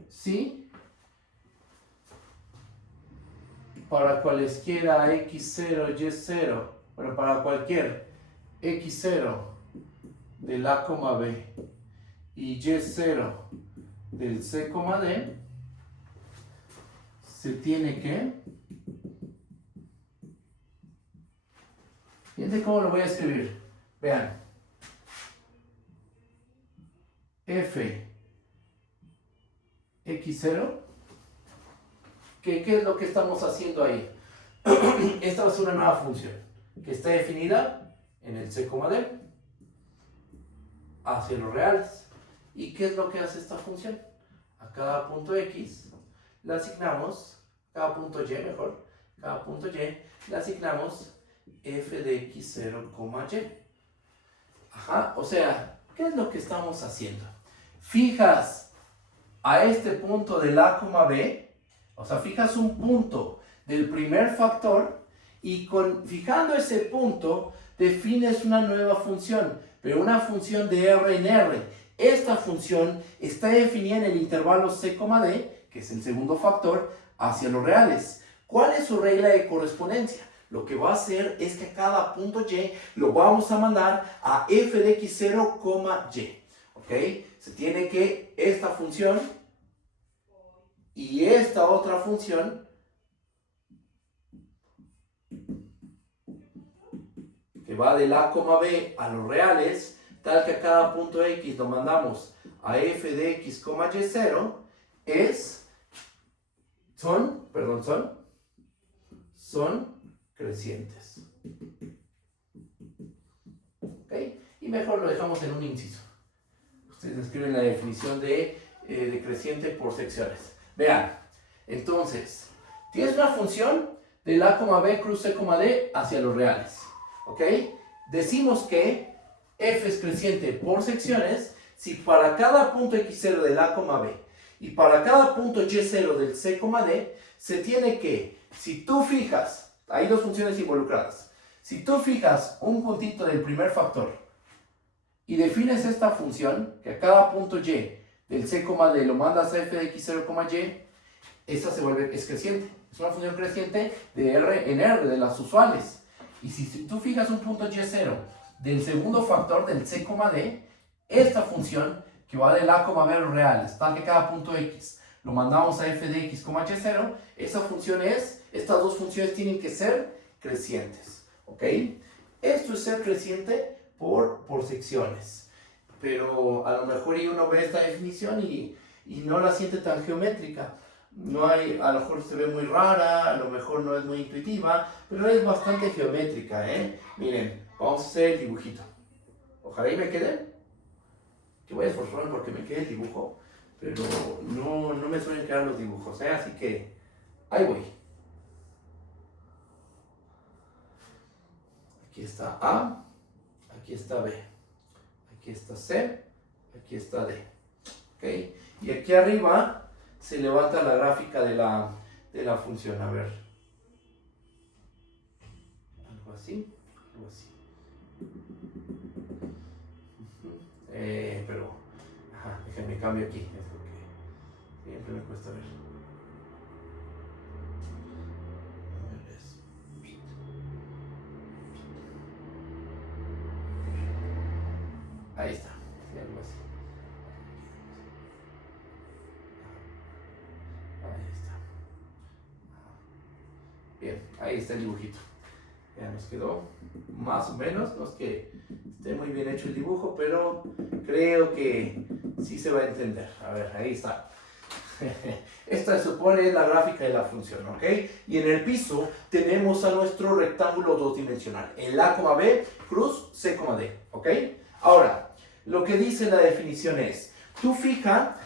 si para cualesquiera x0, y0, bueno, para cualquier x0 del a, b y y0 del c, d, se tiene que, fíjense cómo lo voy a escribir, vean, f x0, ¿qué es lo que estamos haciendo ahí? Esta va a ser una nueva función que está definida en el c, d hacia los reales. ¿Y qué es lo que hace esta función? A cada punto x le asignamos, cada punto y mejor, cada punto y le asignamos f de x0, y. Ajá, o sea, ¿qué es lo que estamos haciendo? Fijas a este punto del a, b, o sea, fijas un punto del primer factor y fijando ese punto defines una nueva función, pero una función de R en R. Esta función está definida en el intervalo c, d, que es el segundo factor, hacia los reales. ¿Cuál es su regla de correspondencia? Lo que va a hacer es que a cada punto y lo vamos a mandar a f de x0, y. ¿Ok? Se tiene que esta función y esta otra función que va del a, b a los reales, tal que a cada punto x lo mandamos a f de x, y0, son crecientes. ¿Ok? Y mejor lo dejamos en un inciso. Ustedes escriben la definición de creciente por secciones. Vean, entonces, tienes una función del a, b, cruz c, d hacia los reales. ¿Ok? Decimos que f es creciente por secciones si para cada punto x0 del a, b y para cada punto y0 del c, d se tiene que, si tú fijas, hay dos funciones involucradas, si tú fijas un puntito del primer factor y defines esta función, que a cada punto y del c, d lo mandas a f de x0, y, esa es creciente. Es una función creciente de R en R, de las usuales. Y si tú fijas un punto y0 del segundo factor del c, d, esta función que va del a, b a los reales, tal que cada punto x lo mandamos a f de x, y0, esa función estas dos funciones tienen que ser crecientes. ¿Ok? Esto es ser creciente por secciones. Pero a lo mejor uno ve esta definición y no la siente tan geométrica. No hay, a lo mejor se ve muy rara, a lo mejor no es muy intuitiva, pero es bastante geométrica, ¿eh? Miren, vamos a hacer el dibujito. Ojalá y me quede. Que voy a esforzarme porque me quede el dibujo, pero no me suelen quedar los dibujos, ¿eh? Así que ahí voy. Aquí está A, aquí está B, aquí está C, aquí está D. ¿Ok? Y aquí arriba se levanta la gráfica de la función. A ver. Algo así. Pero, déjenme cambio aquí. Es porque siempre me cuesta ver. Ahí está. Sí, algo así. Ahí está. Bien, ahí está el dibujito. Ya nos quedó más o menos. No es que esté muy bien hecho el dibujo, pero creo que sí se va a entender. A ver, ahí está. Esta se supone es la gráfica de la función, ¿ok? Y en el piso tenemos a nuestro rectángulo dos-dimensional, el A, B, cruz, C, D, ¿ok? Ahora, lo que dice la definición es, tú fija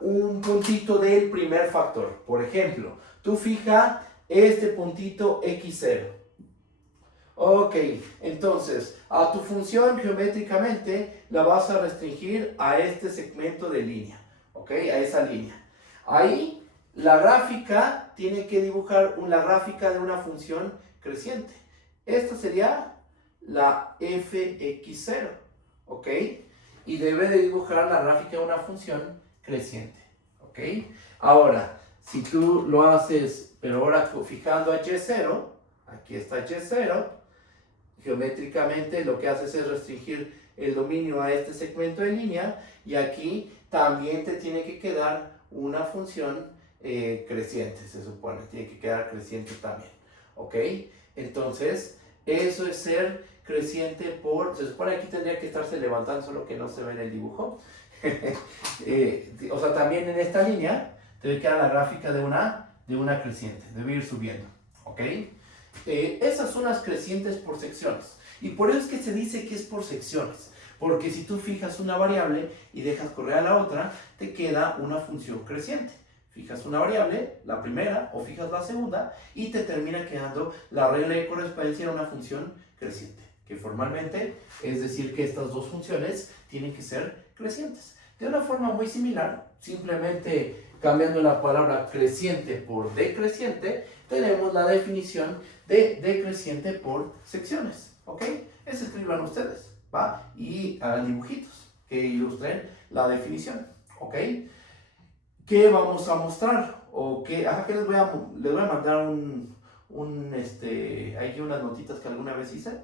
un puntito del primer factor. Por ejemplo, tú fija este puntito x0. Ok, entonces, a tu función geométricamente la vas a restringir a este segmento de línea, ok, a esa línea. Ahí, la gráfica tiene que dibujar la gráfica de una función creciente. Esta sería la fx0, ok, y debe de dibujar la gráfica de una función creciente, ok. Ahora, si tú lo haces, pero ahora fijando a y0, aquí está y0, geométricamente lo que haces es restringir el dominio a este segmento de línea y aquí también te tiene que quedar una función creciente, se supone, tiene que quedar creciente también, ¿ok? Entonces, eso es ser creciente se supone que aquí tendría que estarse levantando, solo que no se ve en el dibujo. O sea, también en esta línea debe quedar la gráfica de una creciente, debe ir subiendo, ¿ok? Esas son las crecientes por secciones. Y por eso es que se dice que es por secciones. Porque si tú fijas una variable y dejas correr a la otra, te queda una función creciente. Fijas una variable, la primera, o fijas la segunda, y te termina quedando la regla de correspondencia de una función creciente. Que formalmente es decir que estas dos funciones tienen que ser crecientes. De una forma muy similar, simplemente cambiando la palabra creciente por decreciente, tenemos la definición de decreciente por secciones, ¿ok? Eso escriban ustedes, ¿va? Y hagan dibujitos que ilustren la definición, ¿ok? ¿Qué vamos a mostrar? O qué, que les voy a mandar hay unas notitas que alguna vez hice,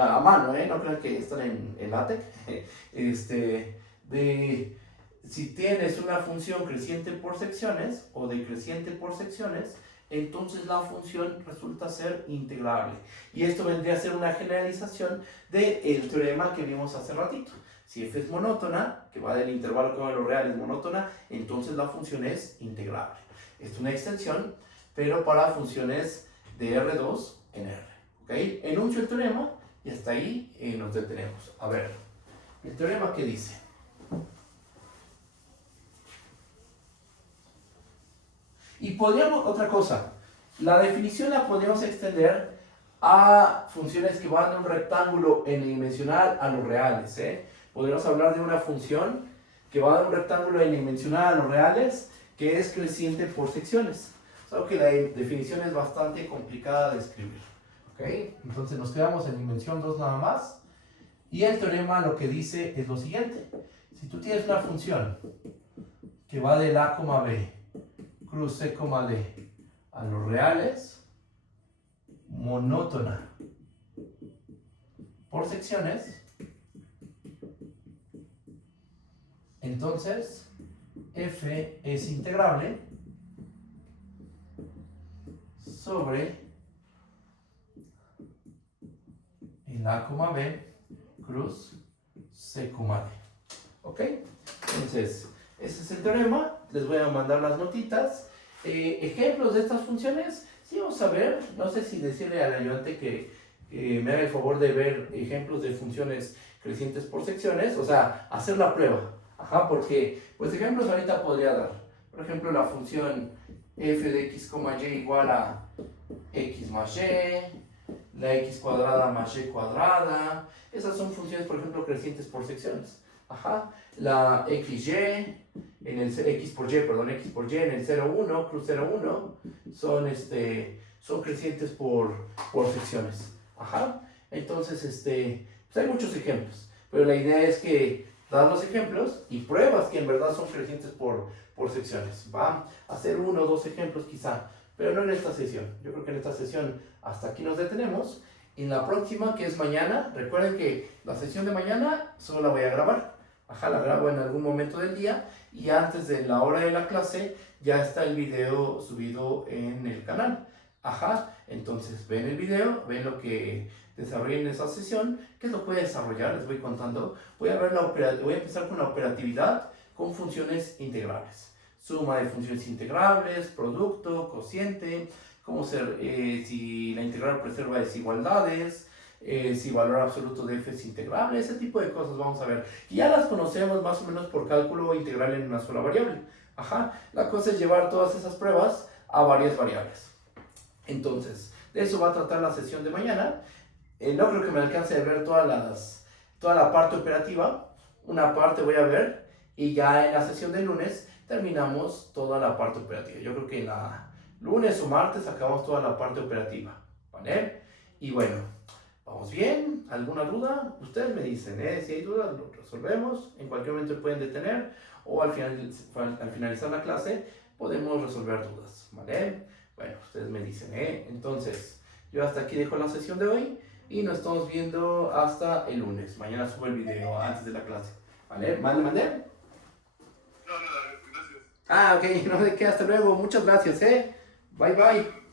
a mano, no crean que están en LaTeX, de si tienes una función creciente por secciones o decreciente por secciones, entonces la función resulta ser integrable. Y esto vendría a ser una generalización del teorema que vimos hace ratito. Si f es monótona, que va del intervalo con los reales monótona, entonces la función es integrable. Es una extensión, pero para funciones de R2 en R. ¿Ok? Enuncio el teorema y hasta ahí nos detenemos. A ver, el teorema que dice. Y podríamos, otra cosa, la definición la podríamos extender a funciones que van de un rectángulo n-dimensional a los reales. Podríamos hablar de una función que va de un rectángulo n-dimensional a los reales que es creciente por secciones. Solo que la definición es bastante complicada de escribir. ¿Okay? Entonces nos quedamos en dimensión 2 nada más. Y el teorema lo que dice es lo siguiente. Si tú tienes una función que va del A, B, cruz C, D a los reales, monótona por secciones, entonces f es integrable sobre el A, B, cruz C, D. ¿Ok? Entonces, ese es el teorema. Les voy a mandar las notitas. Ejemplos de estas funciones. Sí, vamos a ver. No sé si decirle al ayudante que me haga el favor de ver ejemplos de funciones crecientes por secciones. O sea, hacer la prueba. Porque, pues ejemplos ahorita podría dar. Por ejemplo, la función f de x, y igual a x más y, la x cuadrada más y cuadrada. Esas son funciones, por ejemplo, crecientes por secciones. La xy en el x por y en el 0, 1, cruz 0, 1 son crecientes por secciones. Entonces, pues hay muchos ejemplos, pero la idea es que dar los ejemplos y pruebas que en verdad son crecientes por secciones. Va a hacer 1 o 2 ejemplos quizá, pero no en esta sesión. Yo creo que en esta sesión hasta aquí nos detenemos. En la próxima, que es mañana, recuerden que la sesión de mañana solo la voy a grabar. La grabo en algún momento del día y antes de la hora de la clase ya está el video subido en el canal. Entonces ven el video, ven lo que desarrollé en esa sesión, qué es lo que voy a desarrollar, les voy contando. Voy a empezar con la operatividad con funciones integrales. suma de funciones integrables, producto, cociente, si la integral preserva desigualdades, si valor absoluto de f es integrable, ese tipo de cosas vamos a ver. Y ya las conocemos más o menos por cálculo integral en una sola variable. Ajá, la cosa es llevar todas esas pruebas a varias variables. Entonces, de eso va a tratar la sesión de mañana. No creo que me alcance de ver toda la parte operativa. Una parte voy a ver y ya en la sesión del lunes terminamos toda la parte operativa. Yo creo que en la lunes o martes acabamos toda la parte operativa, ¿vale? Y bueno, ¿vamos bien? ¿Alguna duda? Ustedes me dicen, si hay dudas lo resolvemos. En cualquier momento pueden detener o al finalizar la clase podemos resolver dudas, ¿vale? Bueno, ustedes me dicen, Entonces, yo hasta aquí dejo la sesión de hoy y nos estamos viendo hasta el lunes. Mañana subo el video antes de la clase, ¿vale? ¿Mandé? No, gracias. Ah, ok, no de qué, hasta luego. Muchas gracias, Bye, bye.